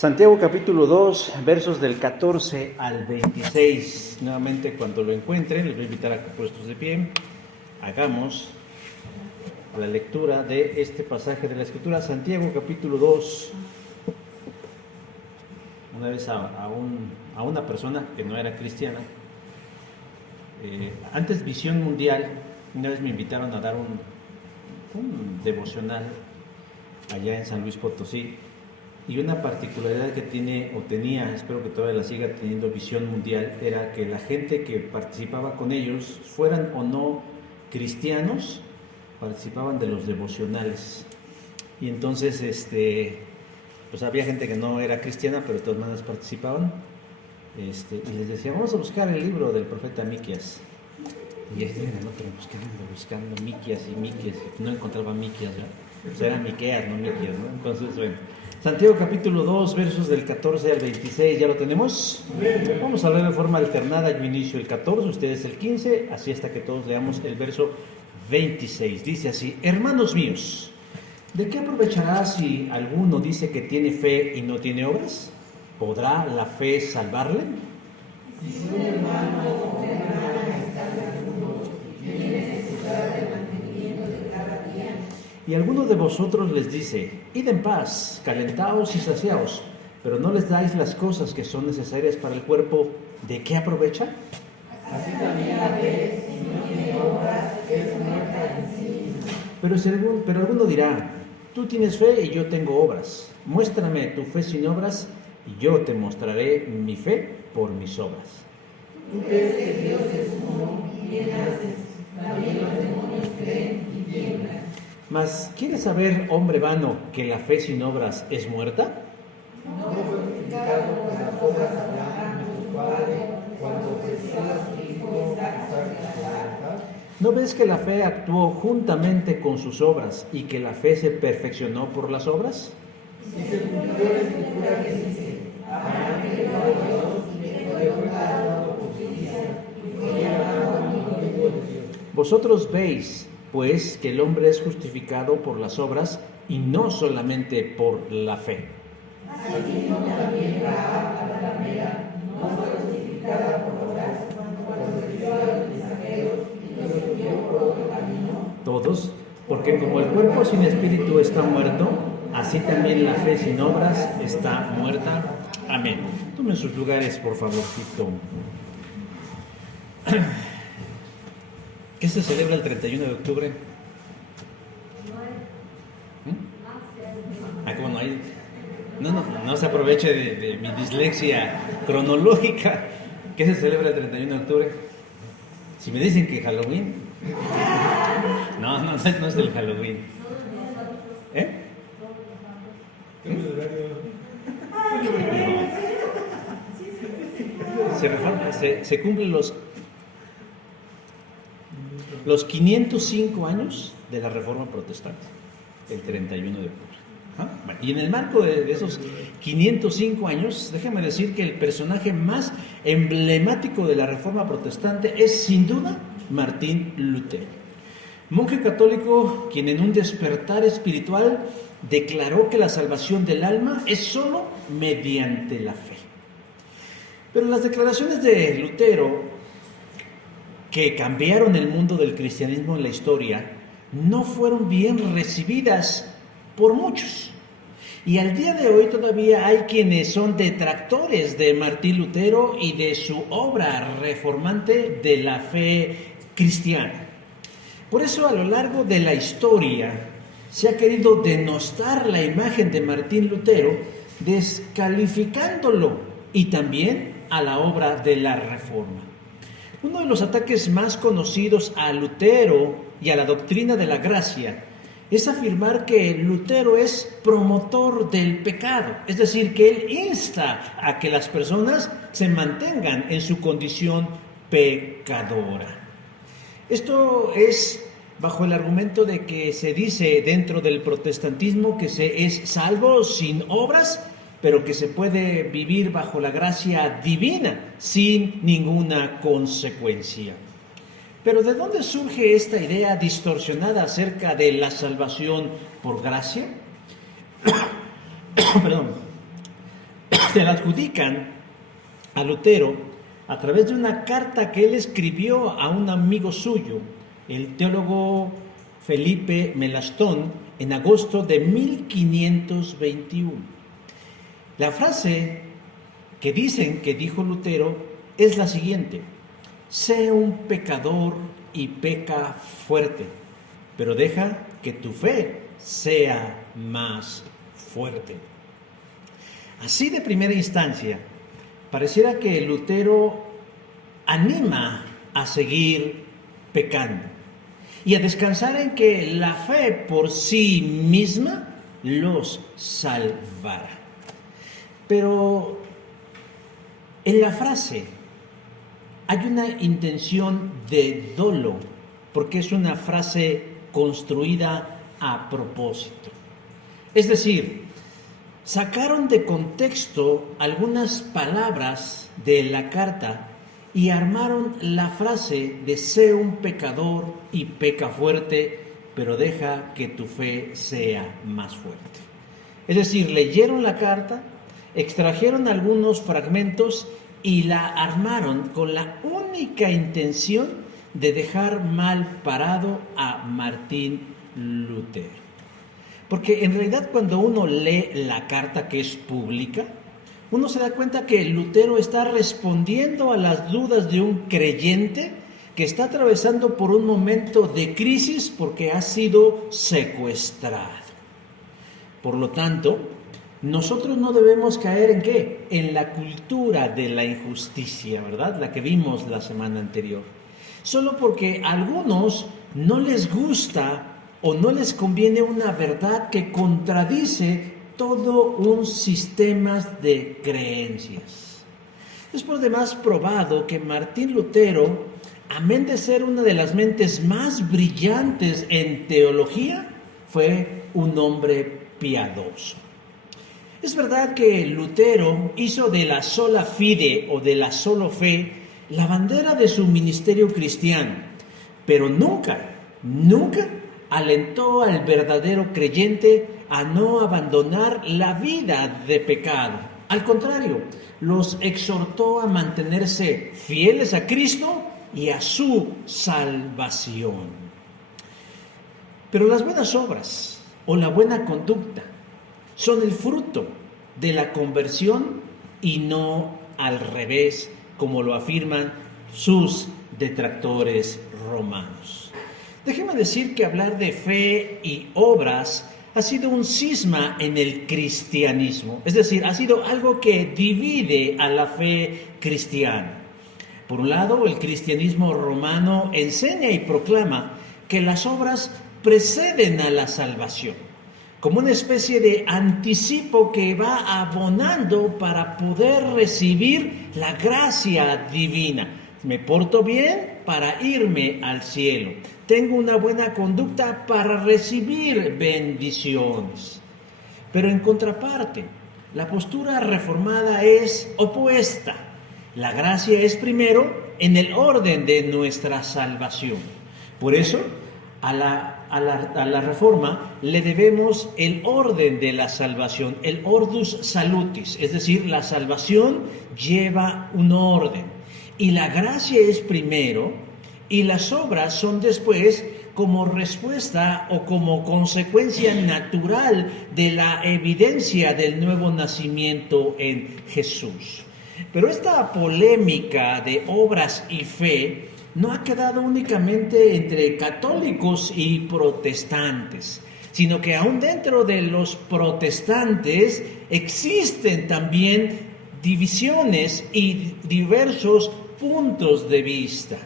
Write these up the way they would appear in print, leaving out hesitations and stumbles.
Santiago capítulo 2, versos del 14 al 26. Nuevamente, cuando lo encuentren, les voy a invitar a que puestos de pie hagamos la lectura de este pasaje de la Escritura. Santiago capítulo 2. Una vez a una persona que no era cristiana, antes Visión Mundial, una vez me invitaron a dar un devocional allá en San Luis Potosí. Y una particularidad que tiene o tenía, espero que todavía la siga teniendo Visión Mundial, era que la gente que participaba con ellos, fueran o no cristianos, participaban de los devocionales. Y entonces, pues había gente que no era cristiana, pero de todas maneras participaban. Y les decía, vamos a buscar el libro del profeta Miqueas. Y el otro, buscando Miqueas, y no encontraba Miqueas, ¿verdad? O sea, era Miqueas, no Miqueas, ¿no? Entonces, bueno. Santiago capítulo 2, versos del 14 al 26, ¿ya lo tenemos? Vamos a leer de forma alternada, yo inicio el 14, ustedes el 15, así hasta que todos leamos el verso 26. Dice así: hermanos míos, ¿de qué aprovechará si alguno dice que tiene fe y no tiene obras? ¿Podrá la fe salvarle? Y si un hermano o una hermana está en alguno y tiene necesidad del mantenimiento de cada día, y alguno de vosotros les dice, id en paz, calentaos y saciaos, pero no les dais las cosas que son necesarias para el cuerpo, ¿de qué aprovecha? así también la fe, si no tiene obras, es muerta en sí misma. Pero alguno dirá, tú tienes fe y yo tengo obras. Muéstrame tu fe sin obras y yo te mostraré mi fe por mis obras. Tú crees que Dios es uno y bien haces, también los demonios creen y tiemblan. Mas, ¿quieres saber, hombre vano, que la fe sin obras es muerta? No fue justificado por las obras Abraham, nuestro padre, cuando ofreció a su hijo Isaac. ¿No ves que la fe actuó juntamente con sus obras y que la fe se perfeccionó por las obras? Y se cumplió la escritura que dice, Abraham creyó a Dios y le fue contado por justicia y fue llamado amigo de Dios. Vosotros veis, pues, que el hombre es justificado por las obras y no solamente por la fe. Asimismo también Rahab, la ramera, no fue justificada por obras cuando recibió a los mensajeros y los envió por otro camino. Todos, porque como el cuerpo sin espíritu está muerto, así también la fe sin obras está muerta. Amén. Tomen sus lugares, por favorcito. ¿Qué se celebra el 31 de octubre? ¿Cómo no hay? No se aproveche de mi dislexia cronológica. ¿Qué se celebra el 31 de octubre? Si me dicen que Halloween. No es el Halloween. Se cumplen los 505 años de la Reforma Protestante, el 31 de octubre. Y en el marco de esos 505 años, déjame decir que el personaje más emblemático de la Reforma Protestante es sin duda Martín Lutero, monje católico quien en un despertar espiritual declaró que la salvación del alma es sólo mediante la fe. Pero las declaraciones de Lutero, que cambiaron el mundo del cristianismo en la historia, no fueron bien recibidas por muchos. Y al día de hoy todavía hay quienes son detractores de Martín Lutero y de su obra reformante de la fe cristiana. Por eso, a lo largo de la historia se ha querido denostar la imagen de Martín Lutero, descalificándolo y también a la obra de la Reforma. Uno de los ataques más conocidos a Lutero y a la doctrina de la gracia es afirmar que Lutero es promotor del pecado, es decir, que él insta a que las personas se mantengan en su condición pecadora. Esto es bajo el argumento de que se dice dentro del protestantismo que se es salvo sin obras, pero que se puede vivir bajo la gracia divina sin ninguna consecuencia. Pero ¿de dónde surge esta idea distorsionada acerca de la salvación por gracia? se la adjudican a Lutero a través de una carta que él escribió a un amigo suyo, el teólogo Felipe Melanchthon, en agosto de 1521. La frase que dicen que dijo Lutero es la siguiente: sé un pecador y peca fuerte, pero deja que tu fe sea más fuerte. Así de primera instancia, pareciera que Lutero anima a seguir pecando y a descansar en que la fe por sí misma los salvará. Pero en la frase hay una intención de dolo, porque es una frase construida a propósito. Es decir, sacaron de contexto algunas palabras de la carta y armaron la frase de sé un pecador y peca fuerte, pero deja que tu fe sea más fuerte. Es decir, leyeron la carta, extrajeron algunos fragmentos y la armaron con la única intención de dejar mal parado a Martín Lutero. Porque en realidad cuando uno lee la carta, que es pública, uno se da cuenta que Lutero está respondiendo a las dudas de un creyente que está atravesando por un momento de crisis porque ha sido secuestrado. Por lo tanto, nosotros no debemos caer ¿en qué? En la cultura de la injusticia, ¿verdad? La que vimos la semana anterior. Solo porque a algunos no les gusta o no les conviene una verdad que contradice todo un sistema de creencias. Es por demás probado que Martín Lutero, amén de ser una de las mentes más brillantes en teología, fue un hombre piadoso. Es verdad que Lutero hizo de la sola fide o de la sola fe la bandera de su ministerio cristiano, pero nunca alentó al verdadero creyente a no abandonar la vida de pecado. Al contrario, los exhortó a mantenerse fieles a Cristo y a su salvación. Pero las buenas obras o la buena conducta son el fruto de la conversión y no al revés, como lo afirman sus detractores romanos. Déjeme decir que hablar de fe y obras ha sido un cisma en el cristianismo, es decir, ha sido algo que divide a la fe cristiana. Por un lado, el cristianismo romano enseña y proclama que las obras preceden a la salvación, como una especie de anticipo que va abonando para poder recibir la gracia divina. Me porto bien para irme al cielo. Tengo una buena conducta para recibir bendiciones. Pero en contraparte, la postura reformada es opuesta. La gracia es primero en el orden de nuestra salvación. Por eso, a la reforma le debemos el orden de la salvación, el ordus salutis, es decir, la salvación lleva un orden. Y la gracia es primero y las obras son después como respuesta o como consecuencia natural de la evidencia del nuevo nacimiento en Jesús. Pero esta polémica de obras y fe no ha quedado únicamente entre católicos y protestantes, sino que aún dentro de los protestantes existen también divisiones y diversos puntos de vista,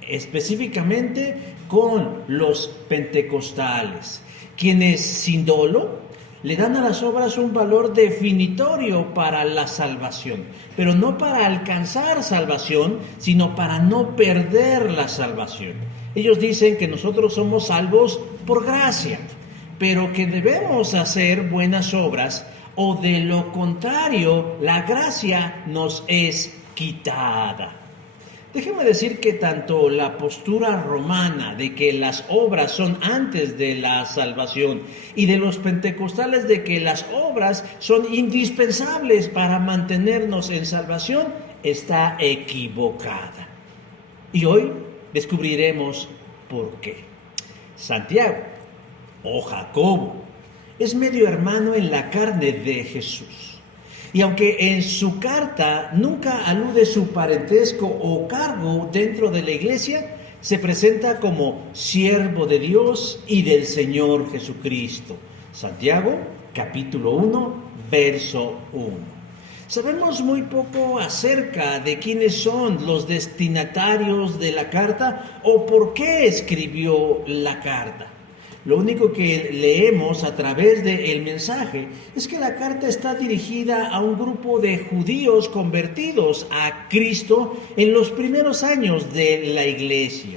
específicamente con los pentecostales, quienes sin dolo le dan a las obras un valor definitorio para la salvación, pero no para alcanzar salvación, sino para no perder la salvación. Ellos dicen que nosotros somos salvos por gracia, pero que debemos hacer buenas obras, o de lo contrario, la gracia nos es quitada. Déjeme decir que tanto la postura romana de que las obras son antes de la salvación y de los pentecostales de que las obras son indispensables para mantenernos en salvación está equivocada. Y hoy descubriremos por qué. Santiago o Jacobo es medio hermano en la carne de Jesús. Y aunque en su carta nunca alude su parentesco o cargo dentro de la iglesia, se presenta como siervo de Dios y del Señor Jesucristo. Santiago, capítulo 1, verso 1. Sabemos muy poco acerca de quiénes son los destinatarios de la carta o por qué escribió la carta. Lo único que leemos a través del mensaje es que la carta está dirigida a un grupo de judíos convertidos a Cristo en los primeros años de la iglesia.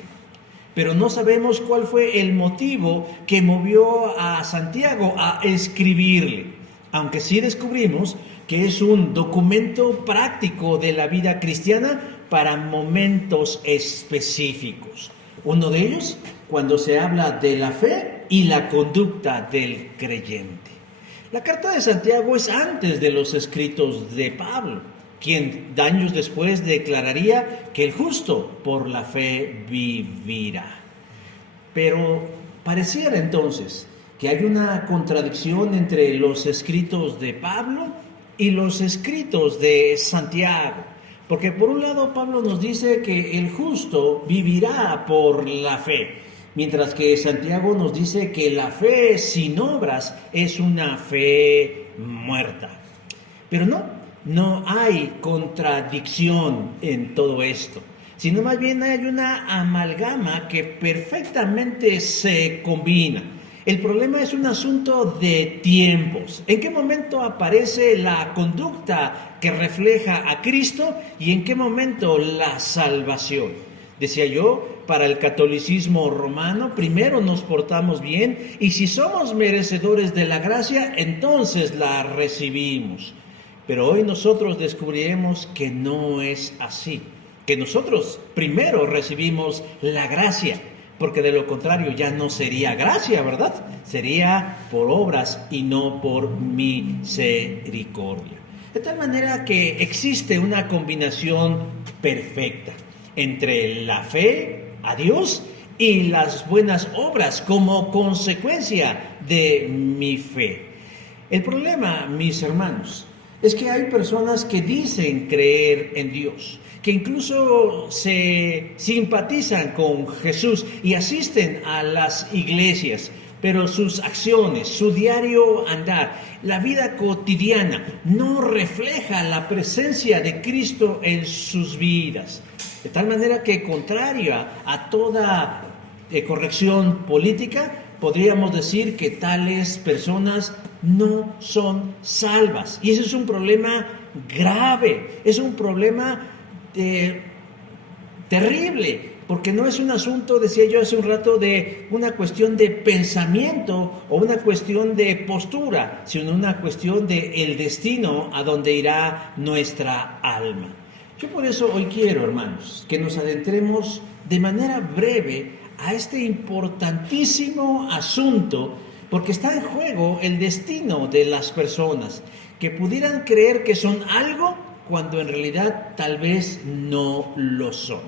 Pero no sabemos cuál fue el motivo que movió a Santiago a escribirle, aunque sí descubrimos que es un documento práctico de la vida cristiana para momentos específicos. Uno de ellos, cuando se habla de la fe y la conducta del creyente. La carta de Santiago es antes de los escritos de Pablo, quien años después declararía que el justo por la fe vivirá. Pero pareciera entonces que hay una contradicción entre los escritos de Pablo y los escritos de Santiago. Porque por un lado Pablo nos dice que el justo vivirá por la fe, mientras que Santiago nos dice que la fe sin obras es una fe muerta. Pero no hay contradicción en todo esto, sino más bien hay una amalgama que perfectamente se combina. El problema es un asunto de tiempos. ¿En qué momento aparece la conducta que refleja a Cristo y en qué momento la salvación? Decía yo, para el catolicismo romano, primero nos portamos bien y si somos merecedores de la gracia, entonces la recibimos. Pero hoy nosotros descubriremos que no es así, que nosotros primero recibimos la gracia, porque de lo contrario ya no sería gracia, ¿verdad? Sería por obras y no por misericordia. De tal manera que existe una combinación perfecta entre la fe a Dios y las buenas obras como consecuencia de mi fe. El problema, mis hermanos, es que hay personas que dicen creer en Dios, que incluso se simpatizan con Jesús y asisten a las iglesias, pero sus acciones, su diario andar, la vida cotidiana no refleja la presencia de Cristo en sus vidas. De tal manera que, contraria a toda corrección política, podríamos decir que tales personas no son salvas. Y ese es un problema grave, es un problema terrible, porque no es un asunto, decía yo hace un rato, de una cuestión de pensamiento o una cuestión de postura, sino una cuestión de el destino a donde irá nuestra alma. Yo por eso hoy quiero, hermanos, que nos adentremos de manera breve a este importantísimo asunto, porque está en juego el destino de las personas, que pudieran creer que son algo cuando en realidad tal vez no lo son.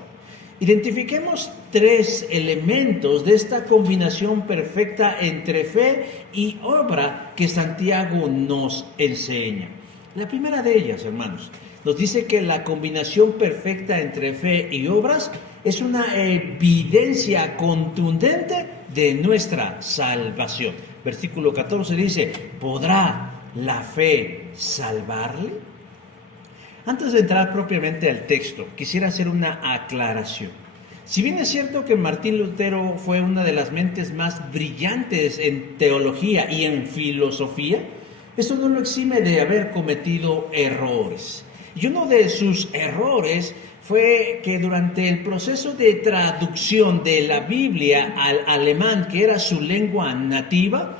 Identifiquemos 3 elementos de esta combinación perfecta entre fe y obra que Santiago nos enseña. La primera de ellas, hermanos, nos dice que la combinación perfecta entre fe y obras es una evidencia contundente de nuestra salvación. Versículo 14 dice, ¿podrá la fe salvarle? Antes de entrar propiamente al texto, quisiera hacer una aclaración. Si bien es cierto que Martín Lutero fue una de las mentes más brillantes en teología y en filosofía, esto no lo exime de haber cometido errores. Y uno de sus errores fue que durante el proceso de traducción de la Biblia al alemán, que era su lengua nativa,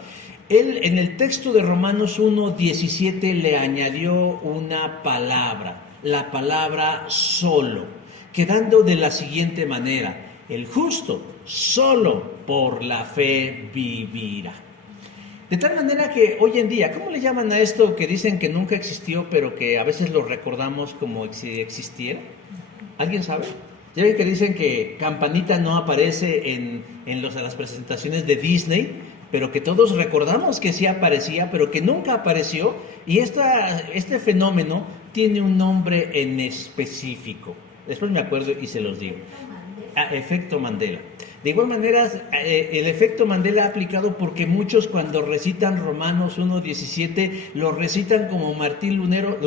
él en el texto de Romanos 1:17 le añadió una palabra, la palabra solo, quedando de la siguiente manera: el justo solo por la fe vivirá. De tal manera que hoy en día, ¿cómo le llaman a esto que dicen que nunca existió, pero que a veces lo recordamos como si existiera? ¿Alguien sabe? Ya ven que dicen que Campanita no aparece en las presentaciones de Disney, pero que todos recordamos que sí aparecía, pero que nunca apareció. Y este fenómeno tiene un nombre en específico. Después me acuerdo y se los digo. Efecto Mandela. De igual manera, el efecto Mandela ha aplicado porque muchos cuando recitan Romanos 1:17 lo recitan como Martín Lutero,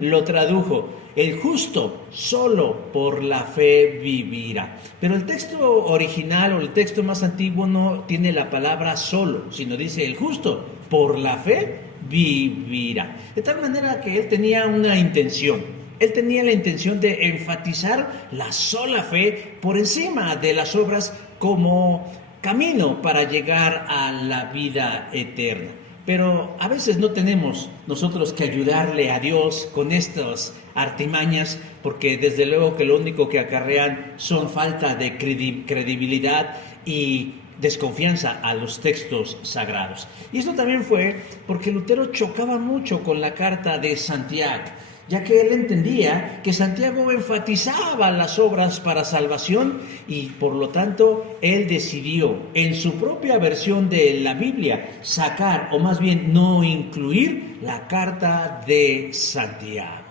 lo tradujo: el justo solo por la fe vivirá. Pero el texto original o el texto más antiguo no tiene la palabra solo, sino dice: el justo por la fe vivirá. De tal manera que él tenía una intención. Él tenía la intención de enfatizar la sola fe por encima de las obras como camino para llegar a la vida eterna. Pero a veces no tenemos nosotros que ayudarle a Dios con estas artimañas, porque desde luego que lo único que acarrean son falta de credibilidad y desconfianza a los textos sagrados. Y esto también fue porque Lutero chocaba mucho con la carta de Santiago, ya que él entendía que Santiago enfatizaba las obras para salvación y por lo tanto él decidió en su propia versión de la Biblia sacar, o más bien no incluir, la carta de Santiago.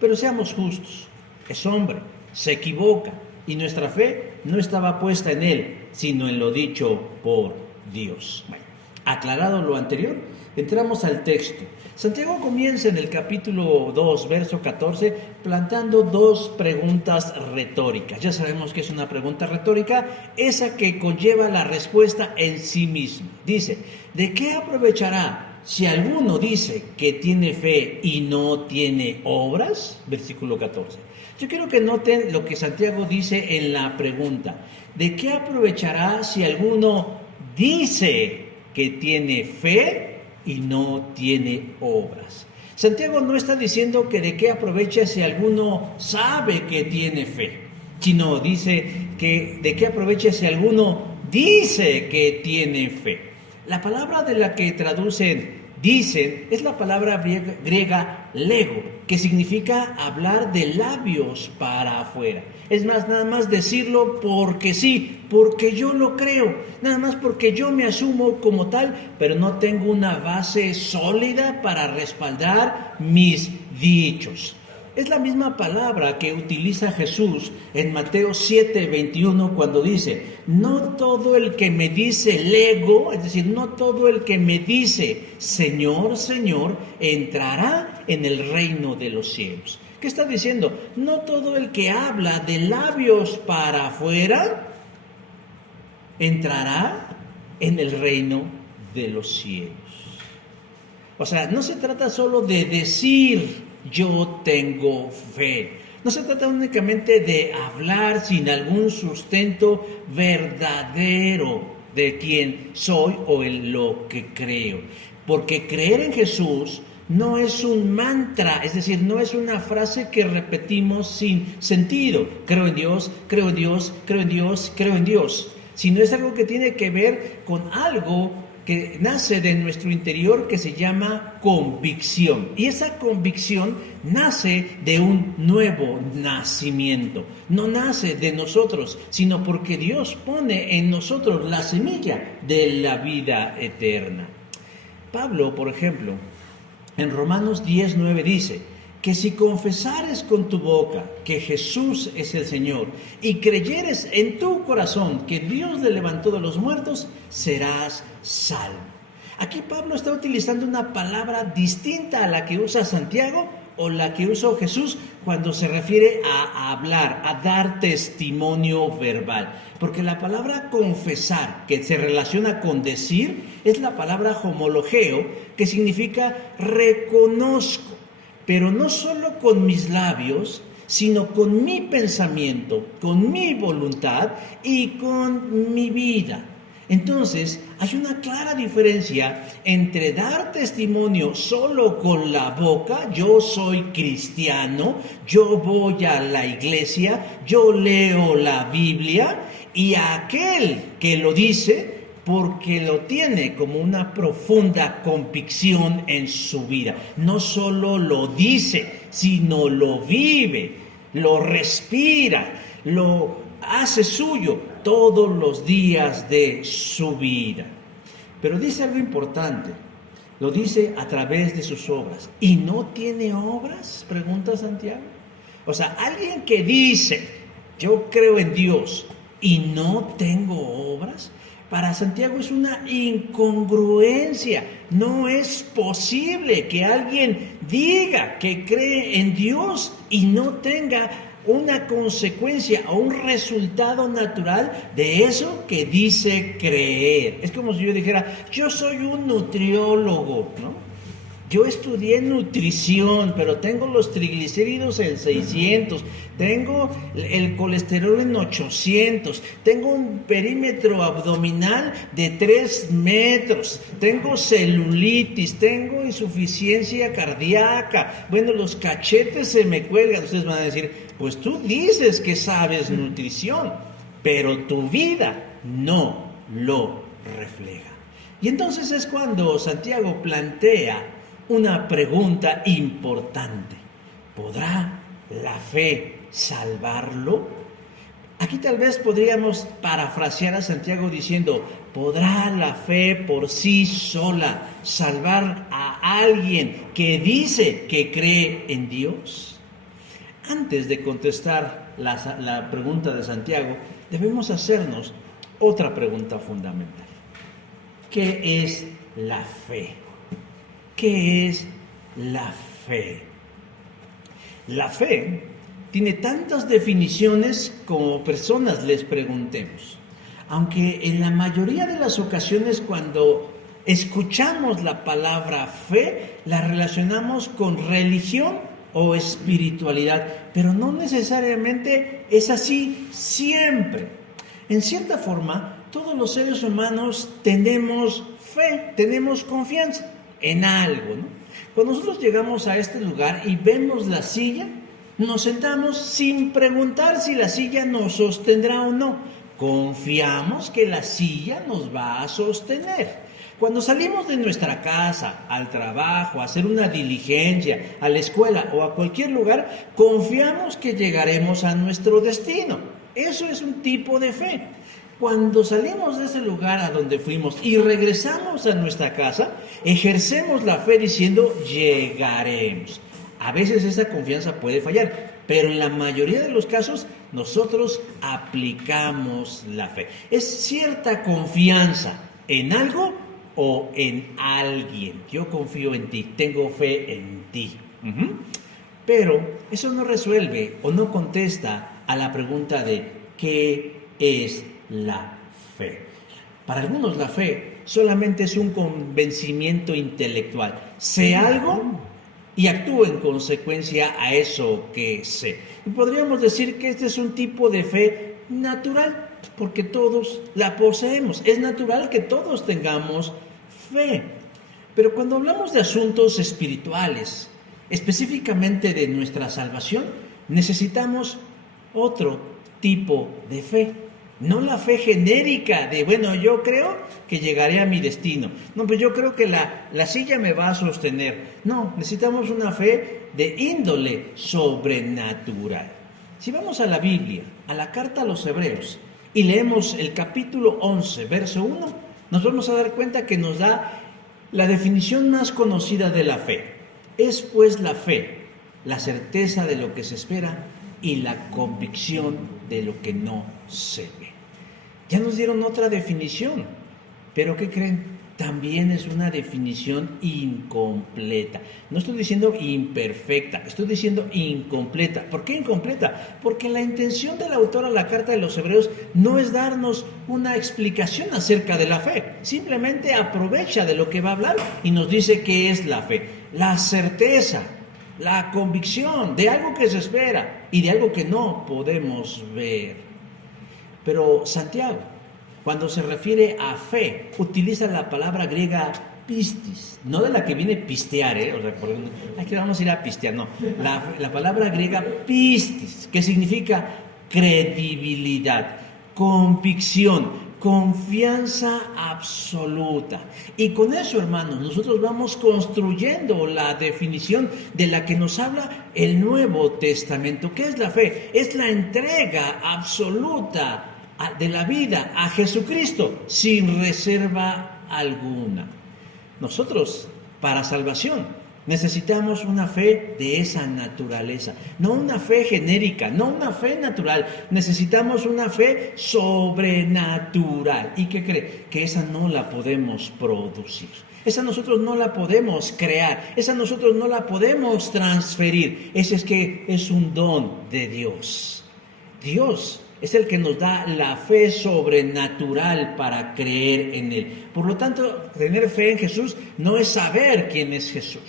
Pero seamos justos, es hombre, se equivoca y nuestra fe no estaba puesta en él, sino en lo dicho por Dios. Bueno, aclarado lo anterior, entramos al texto. Santiago comienza en el capítulo 2, verso 14, plantando dos preguntas retóricas. Ya sabemos que es una pregunta retórica, esa que conlleva la respuesta en sí misma. Dice: ¿de qué aprovechará si alguno dice que tiene fe y no tiene obras? Versículo 14. Yo quiero que noten lo que Santiago dice en la pregunta. ¿De qué aprovechará si alguno dice que tiene fe y no tiene obras? Santiago no está diciendo que de qué aprovecha si alguno sabe que tiene fe, sino dice que de qué aprovecha si alguno dice que tiene fe. La palabra de la que traducen dicen es la palabra griega lego, que significa hablar de labios para afuera. Es más, nada más decirlo porque sí, porque yo lo creo, nada más porque yo me asumo como tal, pero no tengo una base sólida para respaldar mis dichos. Es la misma palabra que utiliza Jesús en Mateo 7:21 cuando dice: no todo el que me dice lego, es decir, no todo el que me dice Señor, Señor, entrará en el reino de los cielos. ¿Qué está diciendo? No todo el que habla de labios para afuera entrará en el reino de los cielos. O sea, no se trata solo de decir yo tengo fe. No se trata únicamente de hablar sin algún sustento verdadero de quién soy o en lo que creo. Porque creer en Jesús no es un mantra, es decir, no es una frase que repetimos sin sentido. Creo en Dios, creo en Dios, creo en Dios, creo en Dios. Sino es algo que tiene que ver con algo que nace de nuestro interior que se llama convicción. Y esa convicción nace de un nuevo nacimiento. No nace de nosotros, sino porque Dios pone en nosotros la semilla de la vida eterna. Pablo, por ejemplo, en Romanos 10:9 dice que si confesares con tu boca que Jesús es el Señor y creyeres en tu corazón que Dios le levantó de los muertos, serás salvo. Aquí Pablo está utilizando una palabra distinta a la que usa Santiago o la que usó Jesús cuando se refiere a hablar, a dar testimonio verbal. Porque la palabra confesar, que se relaciona con decir, es la palabra homologeo, que significa reconozco. Pero no solo con mis labios, sino con mi pensamiento, con mi voluntad y con mi vida. Entonces, hay una clara diferencia entre dar testimonio solo con la boca, yo soy cristiano, yo voy a la iglesia, yo leo la Biblia, y aquel que lo dice porque lo tiene como una profunda convicción en su vida. No solo lo dice, sino lo vive, lo respira, lo hace suyo todos los días de su vida. Pero dice algo importante, lo dice a través de sus obras. ¿Y no tiene obras?, pregunta Santiago. O sea, alguien que dice, yo creo en Dios, y no tengo obras, para Santiago es una incongruencia. No es posible que alguien diga que cree en Dios y no tenga una consecuencia o un resultado natural de eso que dice creer. Es como si yo dijera, yo soy un nutriólogo, ¿no? Yo estudié nutrición, pero tengo los triglicéridos en 600, tengo el colesterol en 800, tengo un perímetro abdominal de 3 metros, tengo celulitis, tengo insuficiencia cardíaca, bueno, los cachetes se me cuelgan. Ustedes van a decir, pues tú dices que sabes nutrición, pero tu vida no lo refleja. Y entonces es cuando Santiago plantea una pregunta importante. ¿Podrá la fe salvarlo? Aquí tal vez podríamos parafrasear a Santiago diciendo, ¿podrá la fe por sí sola salvar a alguien que dice que cree en Dios? Antes de contestar la pregunta de Santiago, debemos hacernos otra pregunta fundamental. ¿Qué es la fe? ¿Qué es la fe? La fe tiene tantas definiciones como personas les preguntemos. Aunque en la mayoría de las ocasiones cuando escuchamos la palabra fe, la relacionamos con religión o espiritualidad, pero no necesariamente es así siempre. En cierta forma, todos los seres humanos tenemos fe, tenemos confianza en algo, ¿no? Cuando nosotros llegamos a este lugar y vemos la silla, nos sentamos sin preguntar si la silla nos sostendrá o no. Confiamos que la silla nos va a sostener. Cuando salimos de nuestra casa, al trabajo, a hacer una diligencia, a la escuela o a cualquier lugar, confiamos que llegaremos a nuestro destino. Eso es un tipo de fe. Cuando salimos de ese lugar a donde fuimos y regresamos a nuestra casa, ejercemos la fe diciendo, llegaremos. A veces esa confianza puede fallar, pero en la mayoría de los casos nosotros aplicamos la fe. Es cierta confianza en algo o en alguien. Yo confío en ti, tengo fe en ti. Pero eso no resuelve o no contesta a la pregunta de ¿qué es la fe? Para algunos la fe solamente es un convencimiento intelectual. Sé algo y actúo en consecuencia a eso que sé. Y podríamos decir que este es un tipo de fe natural, porque todos la poseemos. Es natural que todos tengamos fe. Pero cuando hablamos de asuntos espirituales, específicamente de nuestra salvación, necesitamos otro tipo de fe. No la fe genérica de, bueno, yo creo que llegaré a mi destino. No, pues yo creo que la silla me va a sostener. No, necesitamos una fe de índole sobrenatural. Si vamos a la Biblia, a la carta a los Hebreos, y leemos el capítulo 11, verso 1, nos vamos a dar cuenta que nos da la definición más conocida de la fe. Es pues la fe, la certeza de lo que se espera y la convicción de lo que no se ve. Ya nos dieron otra definición, pero ¿qué creen? También es una definición incompleta. No estoy diciendo imperfecta, estoy diciendo incompleta. ¿Por qué incompleta? Porque la intención del autor a la carta de los Hebreos no es darnos una explicación acerca de la fe. Simplemente aprovecha de lo que va a hablar y nos dice qué es la fe. La certeza, la convicción de algo que se espera y de algo que no podemos ver. Pero Santiago cuando se refiere a fe, utiliza la palabra griega pistis, no de la que viene pistear, o sea, aquí vamos a ir a pistear, no. La palabra griega pistis, que significa credibilidad, convicción, confianza absoluta. Y con eso, hermanos, nosotros vamos construyendo la definición de la que nos habla el Nuevo Testamento. ¿Qué es la fe? Es la entrega absoluta de la vida a Jesucristo sin reserva alguna. Nosotros, para salvación, necesitamos una fe de esa naturaleza, no una fe genérica, no una fe natural, necesitamos una fe sobrenatural. ¿Y qué cree? Que esa no la podemos producir, esa nosotros no la podemos crear, esa nosotros no la podemos transferir, ese es que es un don de Dios. Dios es el que nos da la fe sobrenatural para creer en Él. Por lo tanto, tener fe en Jesús no es saber quién es Jesús.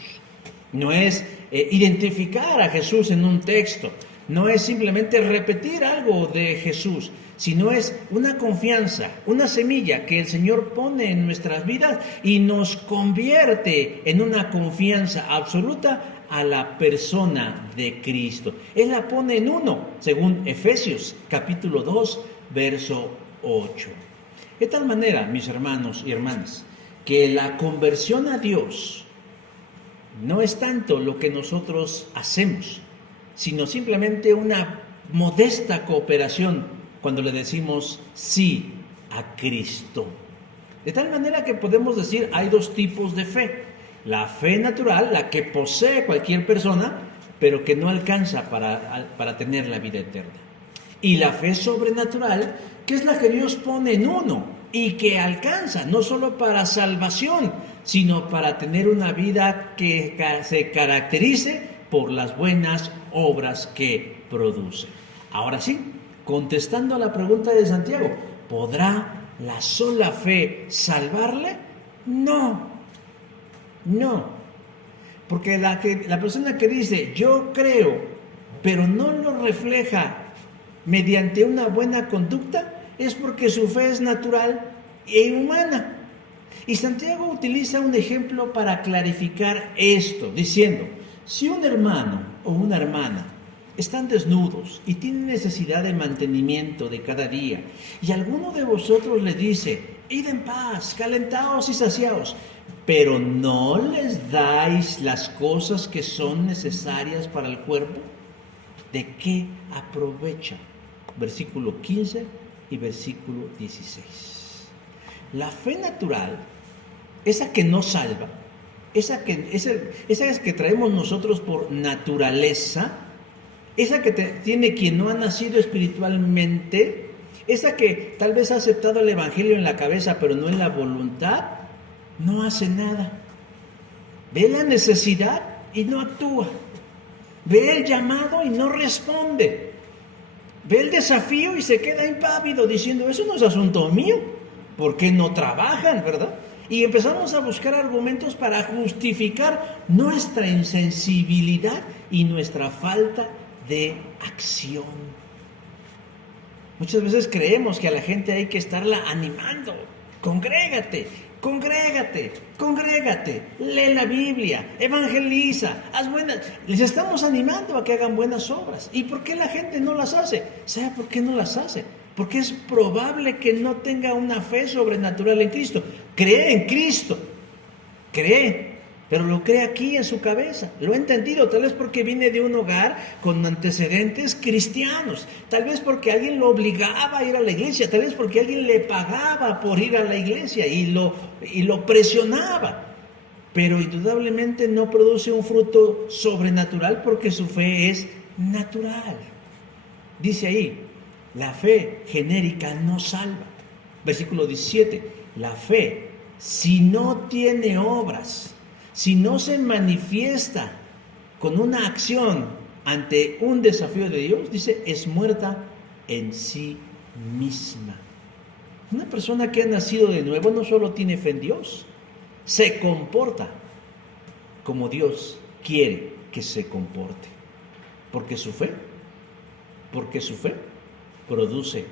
No es identificar a Jesús en un texto. No es simplemente repetir algo de Jesús. Sino es una confianza, una semilla que el Señor pone en nuestras vidas y nos convierte en una confianza absoluta a la persona de Cristo. Él la pone en uno, según Efesios capítulo 2, verso 8. De tal manera, mis hermanos y hermanas, que la conversión a Dios no es tanto lo que nosotros hacemos, sino simplemente una modesta cooperación cuando le decimos sí a Cristo. De tal manera que podemos decir, hay dos tipos de fe. La fe natural, la que posee cualquier persona, pero que no alcanza para tener la vida eterna. Y la fe sobrenatural, que es la que Dios pone en uno y que alcanza no solo para salvación, sino para tener una vida que se caracterice por las buenas obras que produce. Ahora sí, contestando a la pregunta de Santiago, ¿podrá la sola fe salvarle? No. Porque la persona que dice, yo creo, pero no lo refleja mediante una buena conducta, es porque su fe es natural e humana. Y Santiago utiliza un ejemplo para clarificar esto, diciendo, si un hermano o una hermana están desnudos y tienen necesidad de mantenimiento de cada día, y alguno de vosotros le dice, id en paz, calentaos y saciaos, pero no les dais las cosas que son necesarias para el cuerpo, ¿de qué aprovecha? Versículo 15 y versículo 16. La fe natural, esa que no salva, esa que traemos nosotros por naturaleza, esa que tiene quien no ha nacido espiritualmente, esa que tal vez ha aceptado el Evangelio en la cabeza pero no en la voluntad, no hace nada. Ve la necesidad y no actúa. Ve el llamado y no responde. Ve el desafío y se queda impávido diciendo, eso no es asunto mío. ¿Por qué no trabajan, verdad? Y empezamos a buscar argumentos para justificar nuestra insensibilidad y nuestra falta de acción. Muchas veces creemos que a la gente hay que estarla animando. Congrégate, lee la Biblia, evangeliza, haz buenas. Les estamos animando a que hagan buenas obras. ¿Y por qué la gente no las hace? ¿Sabe por qué no las hace? Porque es probable que no tenga una fe sobrenatural en Cristo. Cree en Cristo, pero lo cree aquí en su cabeza. Lo ha entendido, tal vez porque viene de un hogar con antecedentes cristianos, tal vez porque alguien lo obligaba a ir a la iglesia, tal vez porque alguien le pagaba por ir a la iglesia y lo presionaba. Pero indudablemente no produce un fruto sobrenatural porque su fe es natural. Dice ahí, la fe genérica no salva. Versículo 17, la fe, si no tiene obras, si no se manifiesta con una acción ante un desafío de Dios, dice, es muerta en sí misma. Una persona que ha nacido de nuevo no solo tiene fe en Dios, se comporta como Dios quiere que se comporte. Porque su fe produce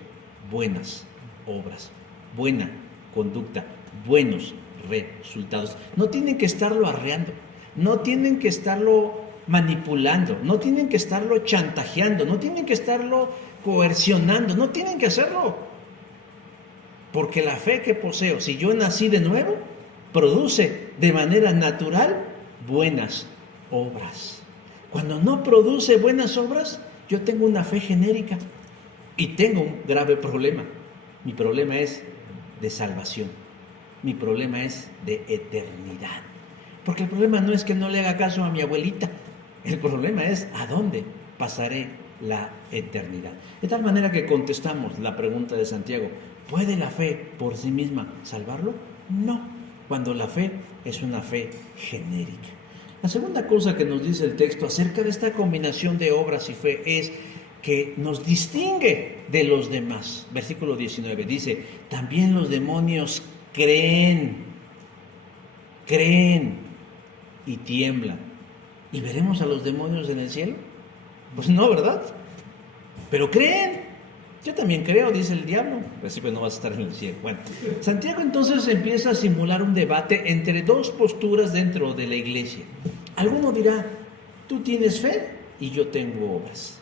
buenas obras. buena conducta, buenos resultados. No tienen que estarlo arreando, no tienen que estarlo manipulando, no tienen que estarlo chantajeando, no tienen que estarlo coercionando, no tienen que hacerlo. Porque la fe que poseo, si yo nací de nuevo, produce de manera natural buenas obras. Cuando no produce buenas obras, yo tengo una fe genérica y tengo un grave problema. Mi problema es de salvación. Mi problema es de eternidad. Porque el problema no es que no le haga caso a mi abuelita. El problema es a dónde pasaré la eternidad. De tal manera que contestamos la pregunta de Santiago: ¿puede la fe por sí misma salvarlo? No, cuando la fe es una fe genérica. La segunda cosa que nos dice el texto acerca de esta combinación de obras y fe es que nos distingue de los demás. Versículo 19 dice: también los demonios creen y tiemblan. ¿Y veremos a los demonios en el cielo? Pues no, ¿verdad? Pero creen. Yo también creo, dice el diablo. Así pues no vas a estar en el cielo. Bueno, Santiago entonces empieza a simular un debate entre dos posturas dentro de la iglesia. Alguno dirá: tú tienes fe y yo tengo obras.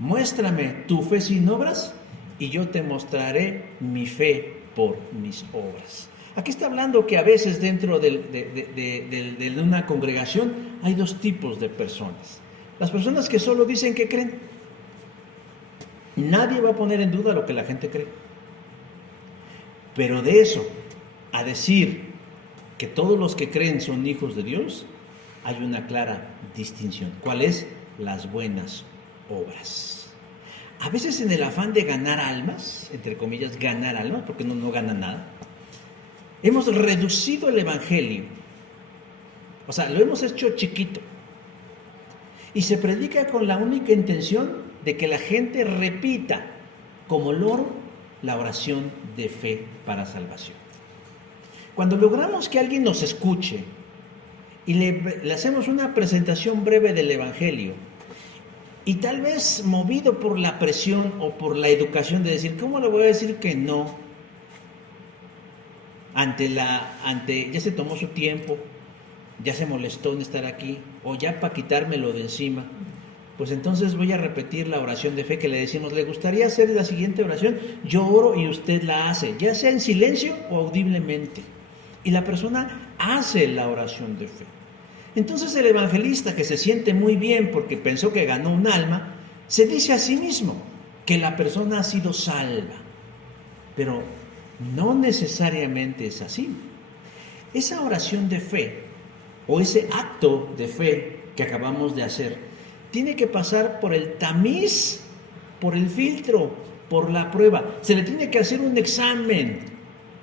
Muéstrame tu fe sin obras y yo te mostraré mi fe por mis obras. Aquí está hablando que a veces dentro de una congregación hay dos tipos de personas. Las personas que solo dicen que creen. Nadie va a poner en duda lo que la gente cree. Pero de eso a decir que todos los que creen son hijos de Dios, hay una clara distinción. ¿Cuál es? Las buenas obras. A veces en el afán de ganar almas, entre comillas, ganar almas, porque no gana nada, hemos reducido el evangelio. O sea, lo hemos hecho chiquito. Y se predica con la única intención de que la gente repita como loro la oración de fe para salvación. Cuando logramos que alguien nos escuche y le hacemos una presentación breve del evangelio, y tal vez movido por la presión o por la educación de decir: ¿cómo le voy a decir que no? Ya se tomó su tiempo, ya se molestó en estar aquí, o ya para quitármelo de encima, pues entonces voy a repetir la oración de fe que le decimos: ¿le gustaría hacer la siguiente oración? Yo oro y usted la hace, ya sea en silencio o audiblemente. Y la persona hace la oración de fe. Entonces el evangelista, que se siente muy bien porque pensó que ganó un alma, se dice a sí mismo que la persona ha sido salva. Pero no necesariamente es así. Esa oración de fe o ese acto de fe que acabamos de hacer tiene que pasar por el tamiz, por el filtro, por la prueba. Se le tiene que hacer un examen.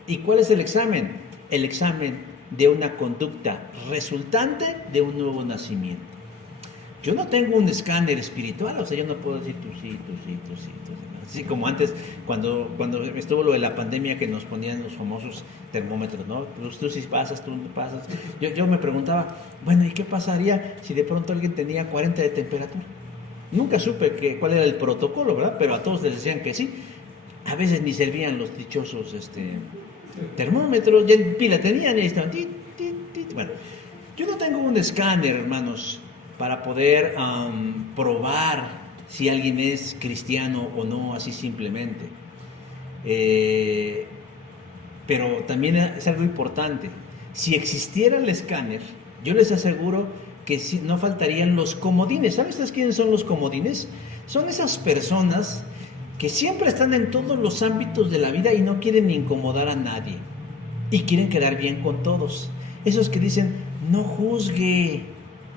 ¿Y cuál es el examen? El examen de una conducta resultante de un nuevo nacimiento. Yo no tengo un escáner espiritual, o sea, yo no puedo decir tú sí. Así como antes, cuando estuvo lo de la pandemia, que nos ponían los famosos termómetros, ¿no? Tú sí pasas, tú no pasas. Yo me preguntaba, bueno, ¿y qué pasaría si de pronto alguien tenía 40 de temperatura? Nunca supe cuál era el protocolo, ¿verdad? Pero a todos les decían que sí. A veces ni servían los dichosos termómetros, ya en pila tenían y estaban. Bueno, yo no tengo un escáner, hermanos, para poder probar si alguien es cristiano o no, así simplemente. Pero también es algo importante. Si existiera el escáner, yo les aseguro que no faltarían los comodines. ¿Saben ustedes quiénes son los comodines? Son esas personas que siempre están en todos los ámbitos de la vida y no quieren incomodar a nadie. Y quieren quedar bien con todos. Esos que dicen: no juzgue,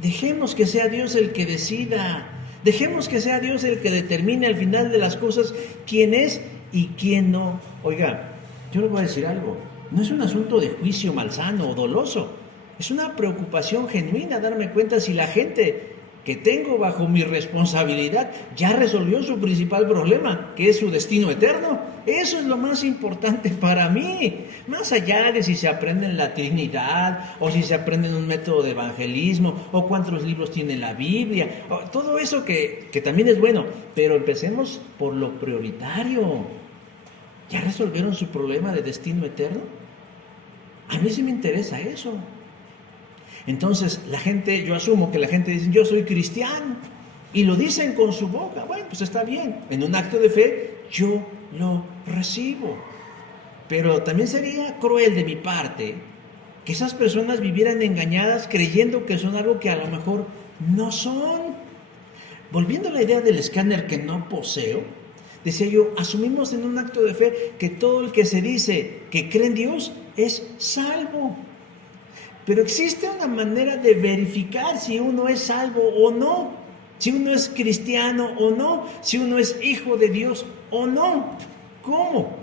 dejemos que sea Dios el que decida. Dejemos que sea Dios el que determine al final de las cosas quién es y quién no. Oiga, yo les voy a decir algo. No es un asunto de juicio malsano o doloso. Es una preocupación genuina darme cuenta si la gente que tengo bajo mi responsabilidad ya resolvió su principal problema, que es su destino eterno. Eso es lo más importante para mí. Más allá de si se aprende en la Trinidad, o si se aprende en un método de evangelismo, o cuántos libros tiene la Biblia, todo eso que también es bueno. Pero empecemos por lo prioritario. ¿Ya resolvieron su problema de destino eterno? A mí sí me interesa eso. Entonces, la gente, yo asumo que la gente dice, yo soy cristiano, y lo dicen con su boca. Bueno, pues está bien. En un acto de fe, yo lo recibo. Pero también sería cruel de mi parte que esas personas vivieran engañadas creyendo que son algo que a lo mejor no son. Volviendo a la idea del escáner que no poseo, decía yo, asumimos en un acto de fe que todo el que se dice que cree en Dios es salvo. Pero existe una manera de verificar si uno es salvo o no, si uno es cristiano o no, si uno es hijo de Dios o no. ¿Cómo?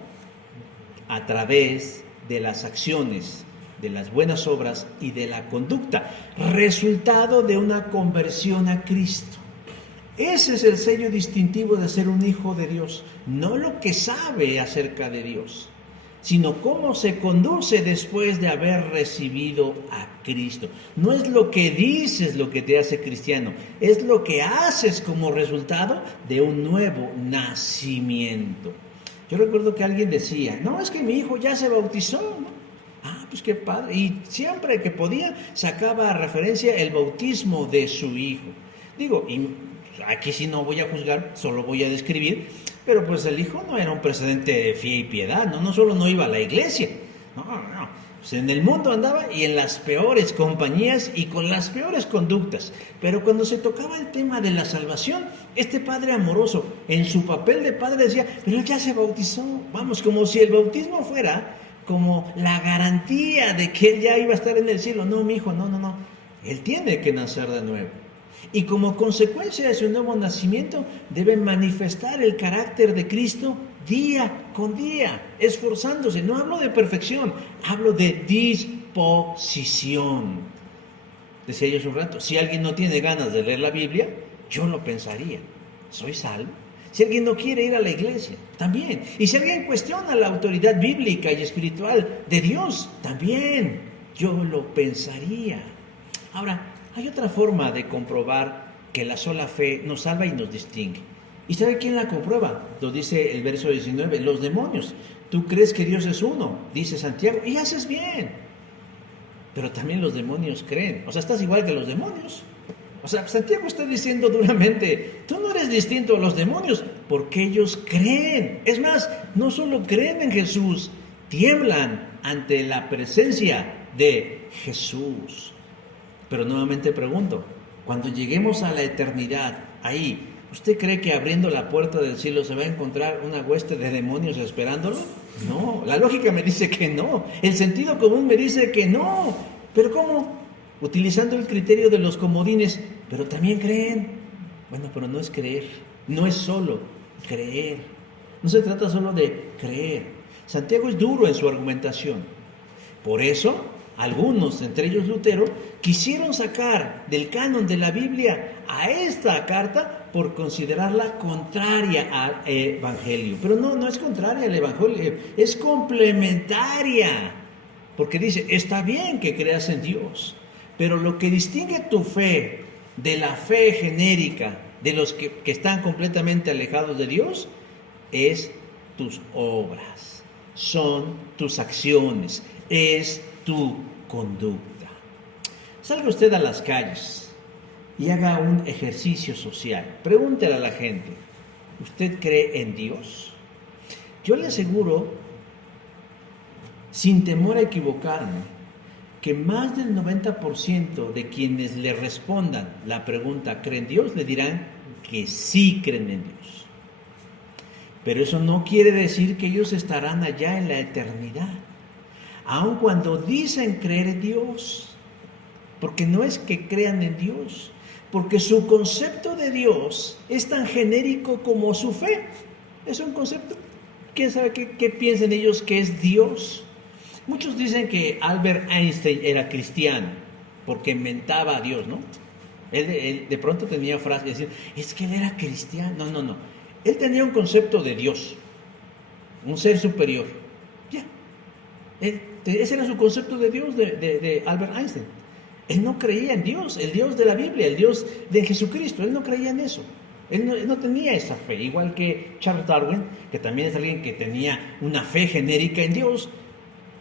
A través de las acciones, de las buenas obras y de la conducta, resultado de una conversión a Cristo. Ese es el sello distintivo de ser un hijo de Dios, no lo que sabe acerca de Dios, sino cómo se conduce después de haber recibido a Cristo. No es lo que dices lo que te hace cristiano, es lo que haces como resultado de un nuevo nacimiento. Yo recuerdo que alguien decía, no, es que mi hijo ya se bautizó, ¿no? Ah, pues qué padre. Y siempre que podía sacaba a referencia el bautismo de su hijo. Digo, y aquí sí no voy a juzgar, solo voy a describir, pero pues el hijo no era un precedente de fe y piedad, no solo no iba a la iglesia, no. Pues en el mundo andaba y en las peores compañías y con las peores conductas. Pero cuando se tocaba el tema de la salvación, este padre amoroso, en su papel de padre decía, pero él ya se bautizó, vamos, como si el bautismo fuera como la garantía de que él ya iba a estar en el cielo. No, mi hijo, no, él tiene que nacer de nuevo. Y como consecuencia de su nuevo nacimiento, debe manifestar el carácter de Cristo día con día, esforzándose. No hablo de perfección, hablo de disposición. Decía yo hace un rato, si alguien no tiene ganas de leer la Biblia, yo lo pensaría. ¿Soy salvo? Si alguien no quiere ir a la iglesia, también. Y si alguien cuestiona la autoridad bíblica y espiritual de Dios, también yo lo pensaría. Ahora, hay otra forma de comprobar que la sola fe nos salva y nos distingue. ¿Y sabe quién la comprueba? Lo dice el verso 19, los demonios. Tú crees que Dios es uno, dice Santiago, y haces bien. Pero también los demonios creen. O sea, estás igual que los demonios. O sea, Santiago está diciendo duramente, tú no eres distinto a los demonios, porque ellos creen. Es más, no solo creen en Jesús, tiemblan ante la presencia de Jesús. Pero nuevamente pregunto, cuando lleguemos a la eternidad, ahí, ¿usted cree que abriendo la puerta del cielo se va a encontrar una hueste de demonios esperándolo? No, la lógica me dice que no, el sentido común me dice que no. ¿Pero cómo? Utilizando el criterio de los comodines, pero también creen. Bueno, pero no es creer, no es solo creer. No se trata solo de creer. Santiago es duro en su argumentación. Por eso, algunos, entre ellos Lutero, quisieron sacar del canon de la Biblia a esta carta por considerarla contraria al Evangelio. Pero no es contraria al Evangelio, es complementaria. Porque dice, está bien que creas en Dios, pero lo que distingue tu fe de la fe genérica de los que están completamente alejados de Dios es tus obras, son tus acciones, es tu conducta. Salga usted a las calles y haga un ejercicio social. Pregúntele a la gente, ¿usted cree en Dios? Yo le aseguro, sin temor a equivocarme, que más del 90% de quienes le respondan la pregunta ¿cree en Dios? Le dirán que sí creen en Dios. Pero eso no quiere decir que ellos estarán allá en la eternidad, aun cuando dicen creer en Dios, porque no es que crean en Dios, porque su concepto de Dios es tan genérico como su fe. Es un concepto. ¿Quién sabe qué piensan ellos que es Dios? Muchos dicen que Albert Einstein era cristiano porque inventaba a Dios, ¿no? Él de pronto tenía frases, decir, es que él era cristiano. No. Él tenía un concepto de Dios, un ser superior. Ya. Ese era su concepto de Dios de Albert Einstein. Él no creía en Dios, el Dios de la Biblia, el Dios de Jesucristo. Él no creía en eso. Él no tenía esa fe, igual que Charles Darwin, que también es alguien que tenía una fe genérica en Dios.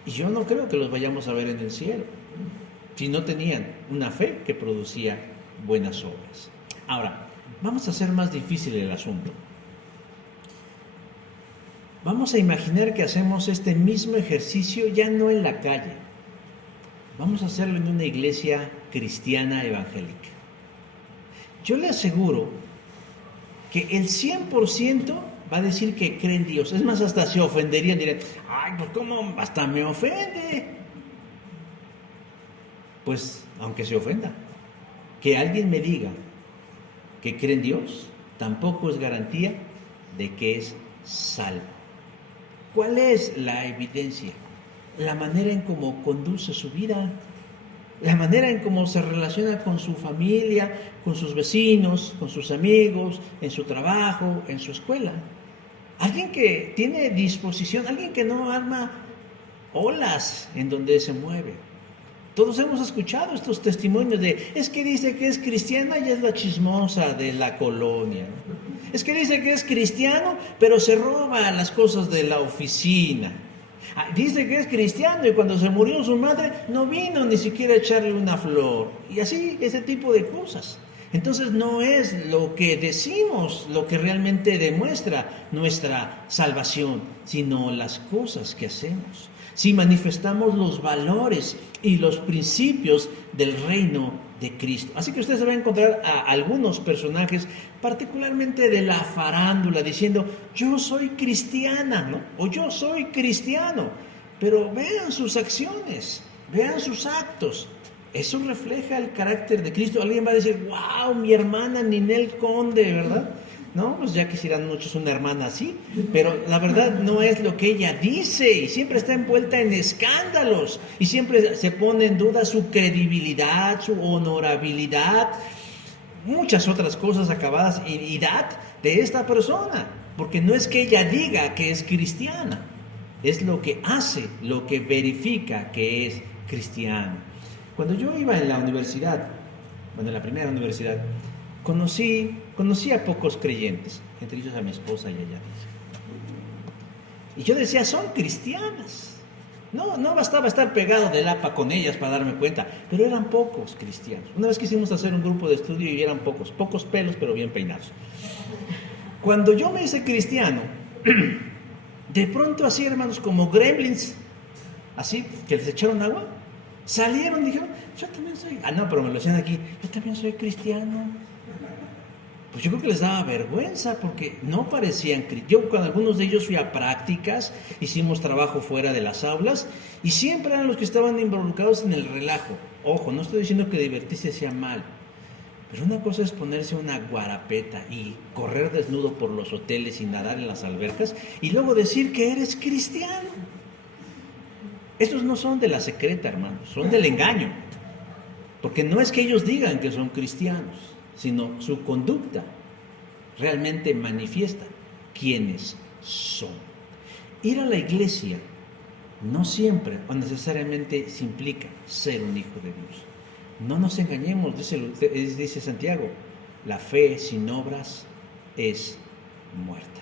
Y yo no creo que los vayamos a ver en el cielo, si no tenían una fe que producía buenas obras. Ahora, vamos a hacer más difícil el asunto. Vamos a imaginar que hacemos este mismo ejercicio ya no en la calle. Vamos a hacerlo en una iglesia cristiana evangélica. Yo le aseguro que el 100% va a decir que cree en Dios. Es más, hasta se ofenderían, dirían, ay, pues cómo, hasta me ofende. Pues, aunque se ofenda, que alguien me diga que cree en Dios, tampoco es garantía de que es salvo. ¿Cuál es la evidencia? La manera en cómo conduce su vida, la manera en cómo se relaciona con su familia, con sus vecinos, con sus amigos, en su trabajo, en su escuela. Alguien que tiene disposición, alguien que no arma olas en donde se mueve. Todos hemos escuchado estos testimonios de, es que dice que es cristiana y es la chismosa de la colonia. Es que dice que es cristiano, pero se roba las cosas de la oficina. Dice que es cristiano y cuando se murió su madre no vino ni siquiera a echarle una flor. Y así, ese tipo de cosas. Entonces no es lo que decimos lo que realmente demuestra nuestra salvación, sino las cosas que hacemos. Si manifestamos los valores y los principios del reino de Cristo. Así que ustedes se van a encontrar a algunos personajes, particularmente de la farándula, diciendo, yo soy cristiana, ¿no? O yo soy cristiano. Pero vean sus acciones, vean sus actos. Eso refleja el carácter de Cristo. Alguien va a decir, wow, mi hermana Ninel Conde, ¿verdad? No, pues ya quisieran muchos una hermana así, pero la verdad no es lo que ella dice y siempre está envuelta en escándalos y siempre se pone en duda su credibilidad, su honorabilidad, muchas otras cosas acabadas en idad de esta persona, porque no es que ella diga que es cristiana, es lo que hace, lo que verifica que es cristiana. Cuando yo iba en la universidad, bueno, en la primera universidad, conocí a pocos creyentes, entre ellos a mi esposa y a ella. Y yo decía, son cristianas. No bastaba estar pegado del APA con ellas para darme cuenta, pero eran pocos cristianos. Una vez quisimos hacer un grupo de estudio y eran pocos pelos, pero bien peinados. Cuando yo me hice cristiano, de pronto así, hermanos, como gremlins, así, que les echaron agua, salieron, dijeron, yo también soy, no, pero me lo decían aquí, yo también soy cristiano. Pues yo creo que les daba vergüenza porque no parecían cristianos. Yo con algunos de ellos fui a prácticas, hicimos trabajo fuera de las aulas y siempre eran los que estaban involucrados en el relajo. Ojo, no estoy diciendo que divertirse sea mal, pero una cosa es ponerse una guarapeta y correr desnudo por los hoteles y nadar en las albercas y luego decir que eres cristiano. Estos no son de la secreta, hermanos, son del engaño. Porque no es que ellos digan que son cristianos, sino su conducta realmente manifiesta quiénes son. Ir a la iglesia no siempre o necesariamente se implica ser un hijo de Dios. No nos engañemos, dice Santiago, la fe sin obras es muerta.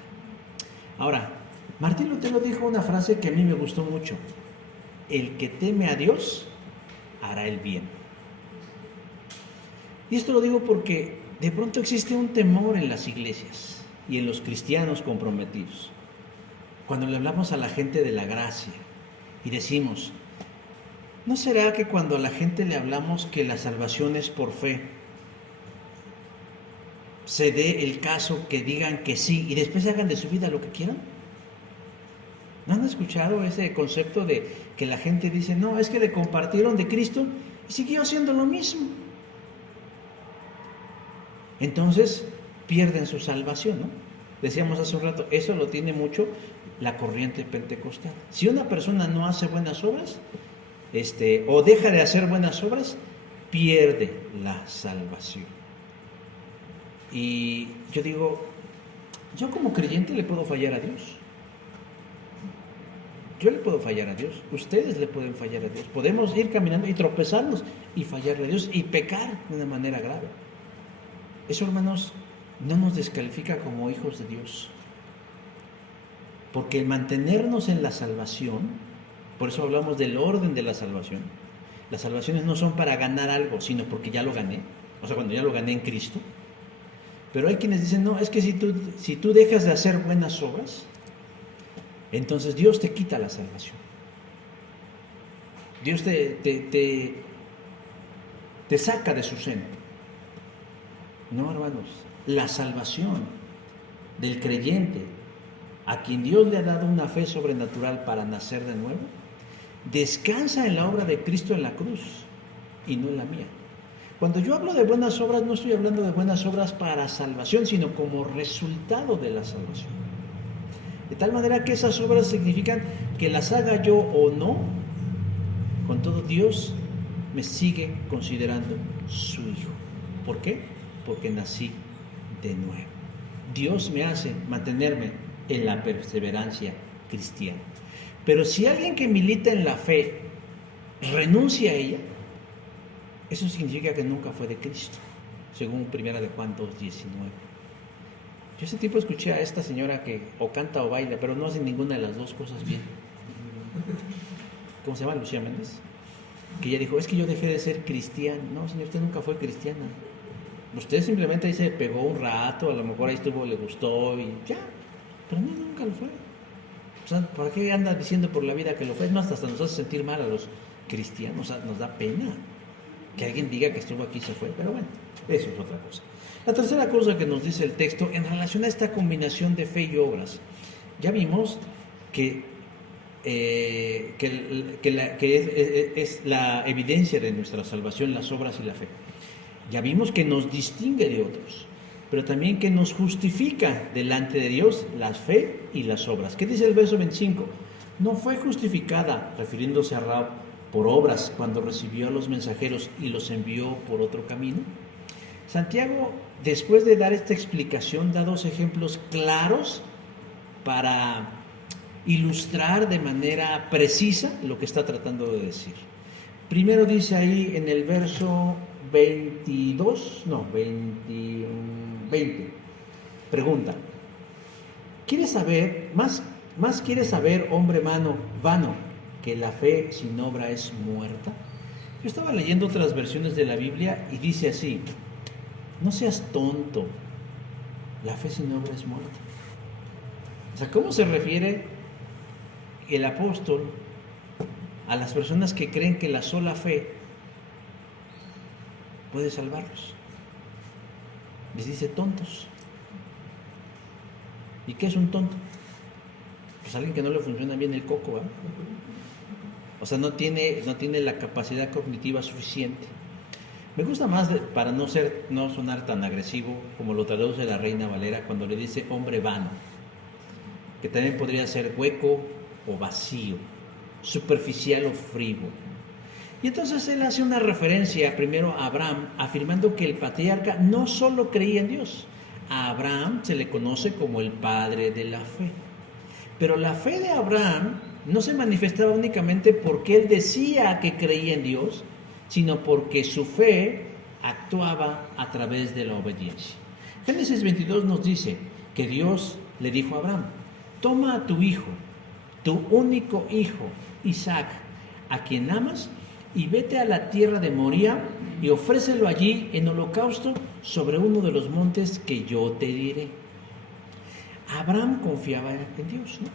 Ahora, Martín Lutero dijo una frase que a mí me gustó mucho: el que teme a Dios hará el bien. Y esto lo digo porque de pronto existe un temor en las iglesias y en los cristianos comprometidos. Cuando le hablamos a la gente de la gracia y decimos, ¿no será que cuando a la gente le hablamos que la salvación es por fe, se dé el caso que digan que sí y después hagan de su vida lo que quieran? ¿No han escuchado ese concepto de que la gente dice, no, es que le compartieron de Cristo y siguió haciendo lo mismo? Entonces pierden su salvación, ¿no? Decíamos hace un rato, eso lo tiene mucho la corriente pentecostal. Si una persona no hace buenas obras, o deja de hacer buenas obras, pierde la salvación. Y yo digo, yo como creyente le puedo fallar a Dios. Yo le puedo fallar a Dios, ustedes le pueden fallar a Dios. Podemos ir caminando y tropezarnos y fallarle a Dios y pecar de una manera grave. Eso, hermanos, no nos descalifica como hijos de Dios. Porque el mantenernos en la salvación, por eso hablamos del orden de la salvación. Las salvaciones no son para ganar algo, sino porque ya lo gané. O sea, cuando ya lo gané en Cristo. Pero hay quienes dicen, no, es que si tú dejas de hacer buenas obras, entonces Dios te quita la salvación. Dios te saca de su seno. No, hermanos, la salvación del creyente, a quien Dios le ha dado una fe sobrenatural para nacer de nuevo, descansa en la obra de Cristo en la cruz y no en la mía. Cuando yo hablo de buenas obras, no estoy hablando de buenas obras para salvación, sino como resultado de la salvación. De tal manera que esas obras significan que las haga yo o no, con todo Dios me sigue considerando su hijo. ¿Por qué? Porque nací de nuevo. Dios me hace mantenerme en la perseverancia cristiana. Pero si alguien que milita en la fe renuncia a ella, eso significa que nunca fue de Cristo, según 1 Juan 2:19. Yo ese tiempo escuché a esta señora que o canta o baila, pero no hace ninguna de las dos cosas bien. ¿Cómo se llama? Lucía Méndez. Que ella dijo, es que yo dejé de ser cristiana. No, señor, usted nunca fue cristiana. Usted simplemente ahí se pegó un rato, a lo mejor ahí estuvo, le gustó y ya. Pero no, nunca lo fue. O sea, ¿para qué anda diciendo por la vida que lo fue? Es más, hasta nos hace sentir mal a los cristianos, o sea, nos da pena que alguien diga que estuvo aquí y se fue. Pero bueno, eso es otra cosa. La tercera cosa que nos dice el texto en relación a esta combinación de fe y obras. Ya vimos que es la evidencia de nuestra salvación, las obras y la fe. Ya vimos que nos distingue de otros, pero también que nos justifica delante de Dios la fe y las obras. ¿Qué dice el verso 25? No fue justificada, refiriéndose a Rahab, por obras cuando recibió a los mensajeros y los envió por otro camino. Santiago, después de dar esta explicación, da dos ejemplos claros para ilustrar de manera precisa lo que está tratando de decir. Primero dice ahí en el verso 20, pregunta, ¿quieres saber, más quieres saber, hombre vano, que la fe sin obra es muerta? Yo estaba leyendo otras versiones de la Biblia y dice así, no seas tonto, la fe sin obra es muerta. O sea, ¿cómo se refiere el apóstol a las personas que creen que la sola fe puede salvarlos? Les dice tontos. ¿Y qué es un tonto? Pues alguien que no le funciona bien el coco, ¿eh? O sea, no tiene la capacidad cognitiva suficiente. Me gusta más, para no sonar tan agresivo, como lo traduce la Reina Valera cuando le dice hombre vano, que también podría ser hueco o vacío, superficial o frívolo. Y entonces él hace una referencia primero a Abraham, afirmando que el patriarca no solo creía en Dios. A Abraham se le conoce como el padre de la fe. Pero la fe de Abraham no se manifestaba únicamente porque él decía que creía en Dios, sino porque su fe actuaba a través de la obediencia. Génesis 22 nos dice que Dios le dijo a Abraham, toma a tu hijo, tu único hijo, Isaac, a quien amas, y vete a la tierra de Moría y ofrécelo allí en holocausto sobre uno de los montes que yo te diré. Abraham confiaba en Dios, ¿no?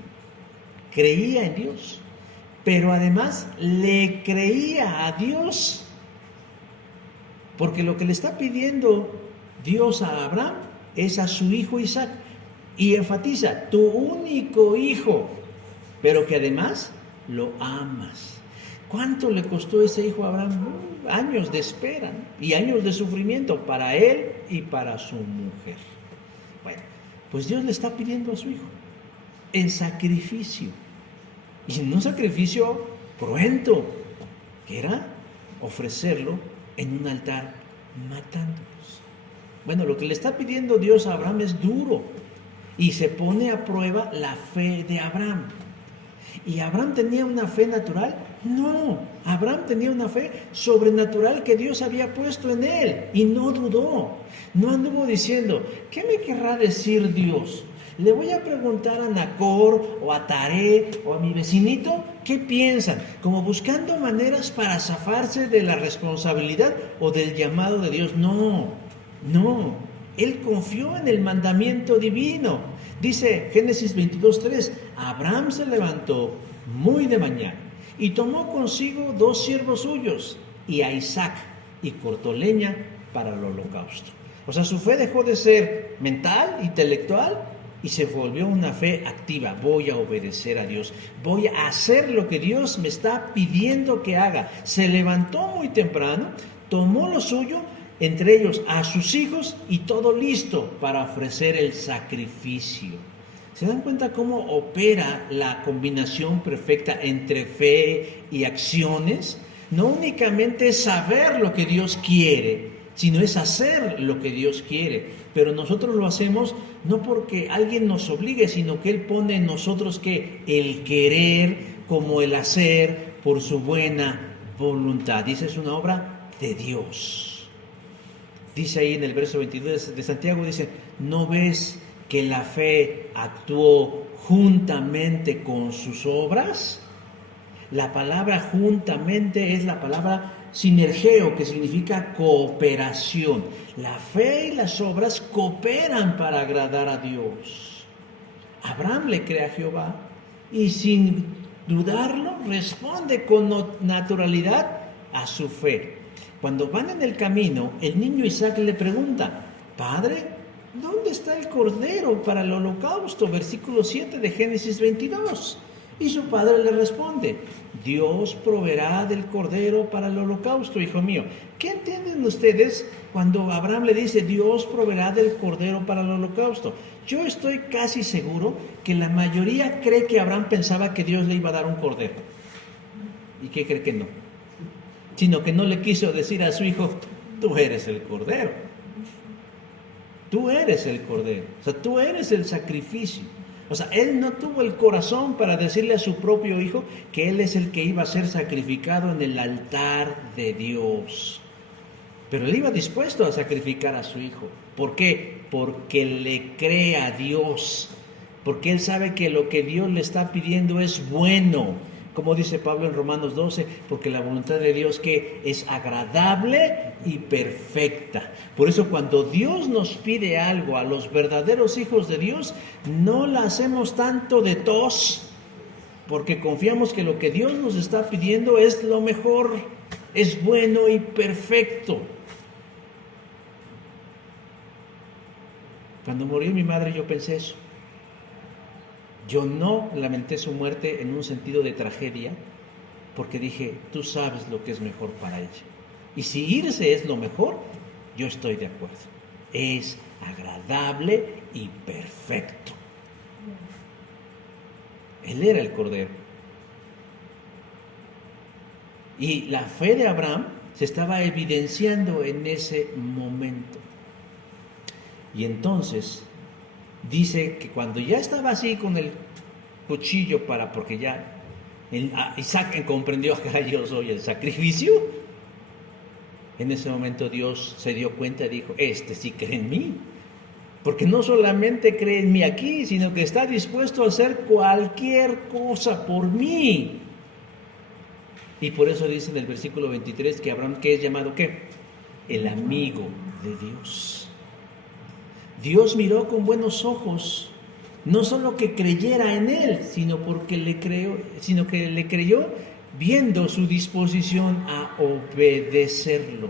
Creía en Dios, pero además le creía a Dios, porque lo que le está pidiendo Dios a Abraham es a su hijo Isaac, y enfatiza, tu único hijo, pero que además lo amas. ¿Cuánto le costó ese hijo a Abraham? Años de espera, ¿no? Y años de sufrimiento para él y para su mujer. Bueno, pues Dios le está pidiendo a su hijo en sacrificio, y en un sacrificio cruento, que era ofrecerlo en un altar matándolos. Bueno, lo que le está pidiendo Dios a Abraham es duro, y se pone a prueba la fe de Abraham. Y Abraham tenía una fe natural No, Abraham tenía una fe sobrenatural que Dios había puesto en él y no dudó. No anduvo diciendo, ¿qué me querrá decir Dios? Le voy a preguntar a Nacor o a Taré o a mi vecinito qué piensan, como buscando maneras para zafarse de la responsabilidad o del llamado de Dios. No, él confió en el mandamiento divino. Dice Génesis 22:3, Abraham se levantó muy de mañana y tomó consigo 2 siervos suyos y a Isaac y cortó leña para el holocausto. O sea, su fe dejó de ser mental, intelectual, y se volvió una fe activa. Voy a obedecer a Dios, voy a hacer lo que Dios me está pidiendo que haga. Se levantó muy temprano, tomó lo suyo, entre ellos a sus hijos, y todo listo para ofrecer el sacrificio. ¿Se dan cuenta cómo opera la combinación perfecta entre fe y acciones? No únicamente es saber lo que Dios quiere, sino es hacer lo que Dios quiere. Pero nosotros lo hacemos no porque alguien nos obligue, sino que Él pone en nosotros que el querer como el hacer por su buena voluntad. Dice, es una obra de Dios. Dice ahí en el verso 22 de Santiago, dice, ¿no ves que la fe actuó juntamente con sus obras? La palabra juntamente es la palabra sinergeo, que significa cooperación. La fe y las obras cooperan para agradar a Dios. Abraham le cree a Jehová y sin dudarlo responde con naturalidad a su fe. Cuando van en el camino, el niño Isaac le pregunta, Padre, ¿dónde está el cordero para el holocausto? Versículo 7 de Génesis 22. Y su padre le responde, Dios proveerá del cordero para el holocausto, hijo mío. ¿Qué entienden ustedes cuando Abraham le dice, Dios proveerá del cordero para el holocausto? Yo estoy casi seguro que la mayoría cree que Abraham pensaba que Dios le iba a dar un cordero. ¿Y qué cree que no? Sino que no le quiso decir a su hijo, tú eres el cordero. Tú eres el cordero. O sea, tú eres el sacrificio. O sea, él no tuvo el corazón para decirle a su propio hijo que él es el que iba a ser sacrificado en el altar de Dios. Pero él iba dispuesto a sacrificar a su hijo. ¿Por qué? Porque le cree a Dios. Porque él sabe que lo que Dios le está pidiendo es bueno. Como dice Pablo en Romanos 12, porque la voluntad de Dios que es agradable y perfecta. Por eso cuando Dios nos pide algo a los verdaderos hijos de Dios, no la hacemos tanto de tos, porque confiamos que lo que Dios nos está pidiendo es lo mejor, es bueno y perfecto. Cuando murió mi madre yo pensé eso. Yo no lamenté su muerte en un sentido de tragedia, porque dije, tú sabes lo que es mejor para ella. Y si irse es lo mejor, yo estoy de acuerdo. Es agradable y perfecto. Él era el cordero. Y la fe de Abraham se estaba evidenciando en ese momento. Y entonces dice que cuando ya estaba así con el cuchillo porque ya Isaac comprendió que yo soy el sacrificio, en ese momento Dios se dio cuenta y dijo, este sí cree en mí, porque no solamente cree en mí aquí, sino que está dispuesto a hacer cualquier cosa por mí. Y por eso dice en el versículo 23 que Abraham, ¿qué es llamado qué? El amigo de Dios. Dios miró con buenos ojos, no solo que creyera en él, sino que le creyó viendo su disposición a obedecerlo.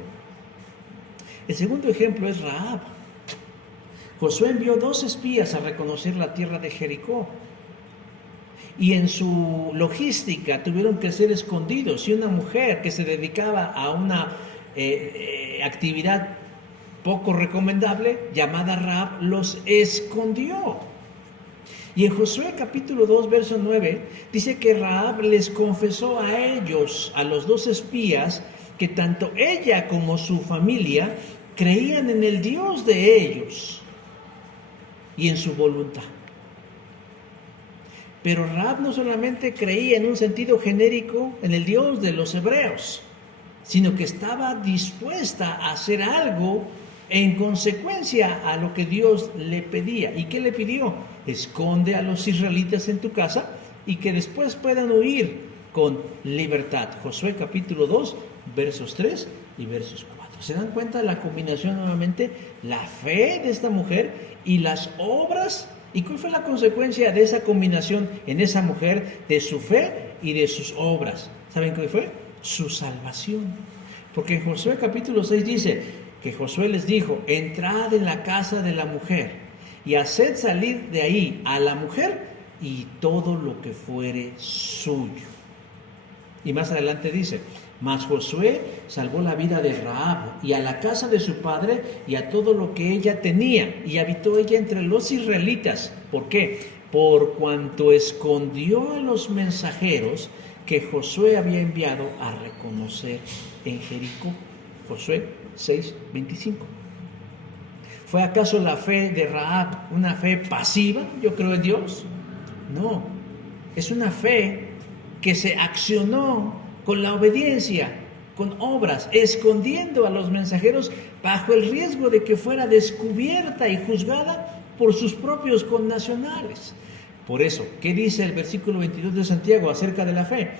El segundo ejemplo es Rahab. Josué envió 2 espías a reconocer la tierra de Jericó. Y en su logística tuvieron que ser escondidos. Y una mujer que se dedicaba a una actividad poco recomendable, llamada Rahab, los escondió. Y en Josué capítulo 2, verso 9, dice que Rahab les confesó a ellos, a los 2 espías, que tanto ella como su familia creían en el Dios de ellos y en su voluntad. Pero Rahab no solamente creía en un sentido genérico en el Dios de los hebreos, sino que estaba dispuesta a hacer algo en consecuencia a lo que Dios le pedía. ¿Y qué le pidió? Esconde a los israelitas en tu casa y que después puedan huir con libertad. Josué capítulo 2, versos 3 y versos 4. ¿Se dan cuenta de la combinación nuevamente? La fe de esta mujer y las obras. ¿Y cuál fue la consecuencia de esa combinación en esa mujer, de su fe y de sus obras? ¿Saben qué fue? Su salvación. Porque en Josué capítulo 6 dice que Josué les dijo: entrad en la casa de la mujer y haced salir de ahí a la mujer y todo lo que fuere suyo. Y más adelante dice: mas Josué salvó la vida de Rahab y a la casa de su padre y a todo lo que ella tenía, y habitó ella entre los israelitas. ¿Por qué? Por cuanto escondió a los mensajeros que Josué había enviado a reconocer en Jericó. Josué 6:25. ¿Fue acaso la fe de Rahab una fe pasiva? Yo creo en Dios. No, es una fe que se accionó con la obediencia, con obras, escondiendo a los mensajeros bajo el riesgo de que fuera descubierta y juzgada por sus propios connacionales. Por eso, ¿qué dice el versículo 22 de Santiago acerca de la fe?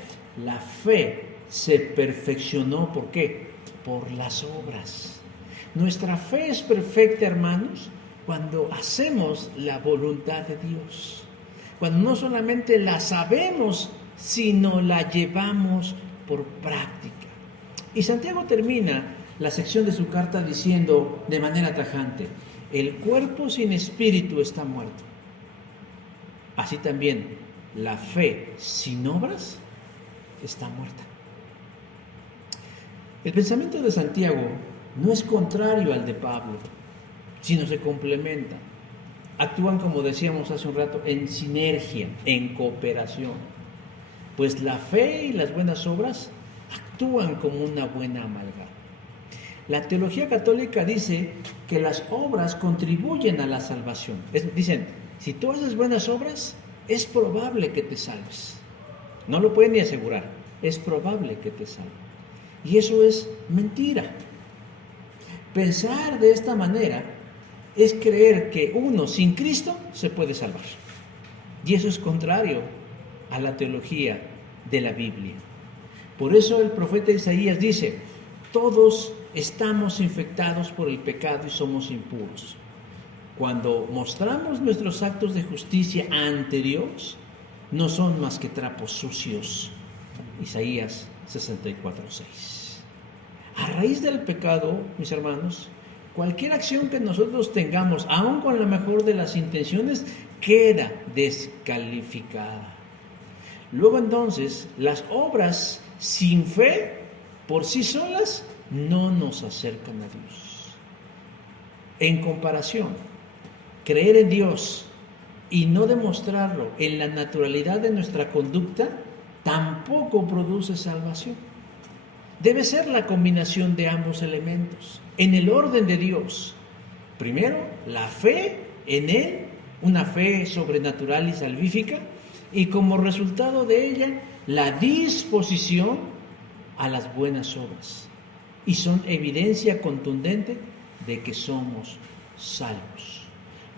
La fe se perfeccionó, ¿por qué? Por las obras. Nuestra fe es perfecta, hermanos, cuando hacemos la voluntad de Dios. Cuando no solamente la sabemos, sino la llevamos por práctica. Y Santiago termina la sección de su carta diciendo de manera tajante: el cuerpo sin espíritu está muerto. Así también la fe sin obras está muerta. El pensamiento de Santiago no es contrario al de Pablo, sino se complementa. Actúan, como decíamos hace un rato, en sinergia, en cooperación. Pues la fe y las buenas obras actúan como una buena amalgama. La teología católica dice que las obras contribuyen a la salvación. Dicen, si tú haces buenas obras, es probable que te salves. No lo pueden ni asegurar, es probable que te salves. Y eso es mentira. Pensar de esta manera es creer que uno sin Cristo se puede salvar. Y eso es contrario a la teología de la Biblia. Por eso el profeta Isaías dice: todos estamos infectados por el pecado y somos impuros. Cuando mostramos nuestros actos de justicia ante Dios, no son más que trapos sucios. Isaías 64:6. A raíz del pecado, mis hermanos, cualquier acción que nosotros tengamos, aun con la mejor de las intenciones, queda descalificada. Luego entonces, las obras sin fe, por sí solas, no nos acercan a Dios. En comparación, creer en Dios y no demostrarlo en la naturalidad de nuestra conducta, tampoco produce salvación. Debe ser la combinación de ambos elementos, en el orden de Dios. Primero, la fe en Él, una fe sobrenatural y salvífica, y como resultado de ella, la disposición a las buenas obras. Y son evidencia contundente de que somos salvos.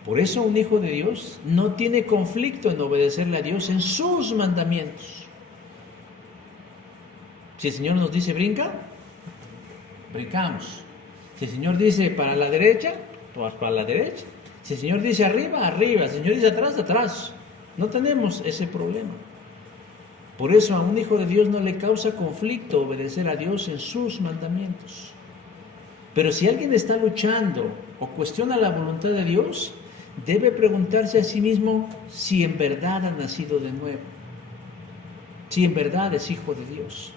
Por eso un hijo de Dios no tiene conflicto en obedecerle a Dios en sus mandamientos. Si el Señor nos dice brinca, brincamos. Si el Señor dice para la derecha, tú vas para la derecha. Si el Señor dice arriba, arriba. Si el Señor dice atrás, atrás. No tenemos ese problema. Por eso a un hijo de Dios no le causa conflicto obedecer a Dios en sus mandamientos. Pero si alguien está luchando o cuestiona la voluntad de Dios, debe preguntarse a sí mismo si en verdad ha nacido de nuevo, si en verdad es hijo de Dios,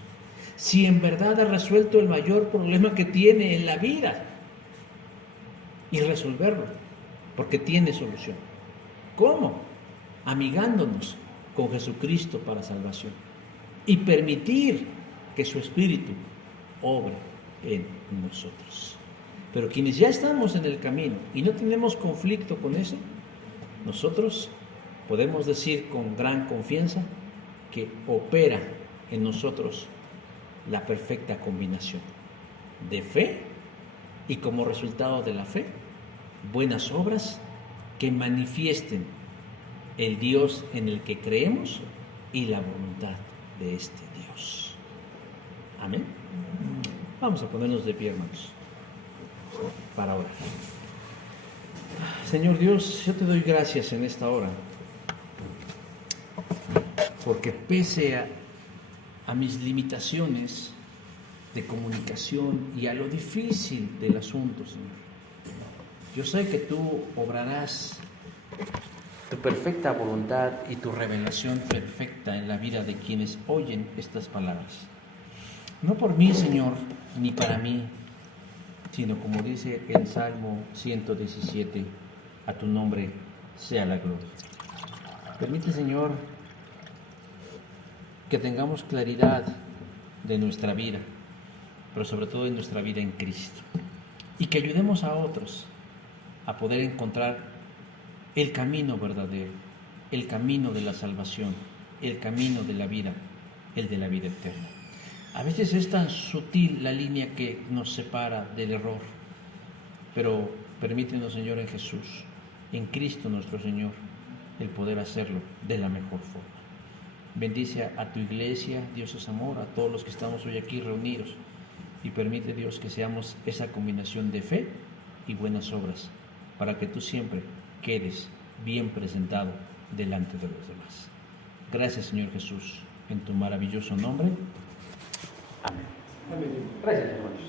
si en verdad ha resuelto el mayor problema que tiene en la vida y resolverlo, porque tiene solución. ¿Cómo? Amigándonos con Jesucristo para salvación y permitir que su Espíritu obre en nosotros. Pero quienes ya estamos en el camino y no tenemos conflicto con eso, nosotros podemos decir con gran confianza que opera en nosotros la perfecta combinación de fe y, como resultado de la fe, buenas obras que manifiesten el Dios en el que creemos y la voluntad de este Dios. Amén. Vamos a ponernos de pie, hermanos, para orar. Señor Dios, yo te doy gracias en esta hora, porque pese a mis limitaciones de comunicación y a lo difícil del asunto, Señor, yo sé que tú obrarás tu perfecta voluntad y tu revelación perfecta en la vida de quienes oyen estas palabras. No por mí, Señor, ni para mí, sino como dice el Salmo 117, a tu nombre sea la gloria. Permite, Señor, que tengamos claridad de nuestra vida, pero sobre todo de nuestra vida en Cristo, y que ayudemos a otros a poder encontrar el camino verdadero, el camino de la salvación, el camino de la vida, el de la vida eterna. A veces es tan sutil la línea que nos separa del error, pero permítenos, Señor, en Jesús, en Cristo nuestro Señor, el poder hacerlo de la mejor forma. Bendice a tu iglesia, Dios es amor, a todos los que estamos hoy aquí reunidos, y permite, Dios, que seamos esa combinación de fe y buenas obras, para que tú siempre quedes bien presentado delante de los demás. Gracias, Señor Jesús, en tu maravilloso nombre. Amén. Amén. Gracias, hermanos.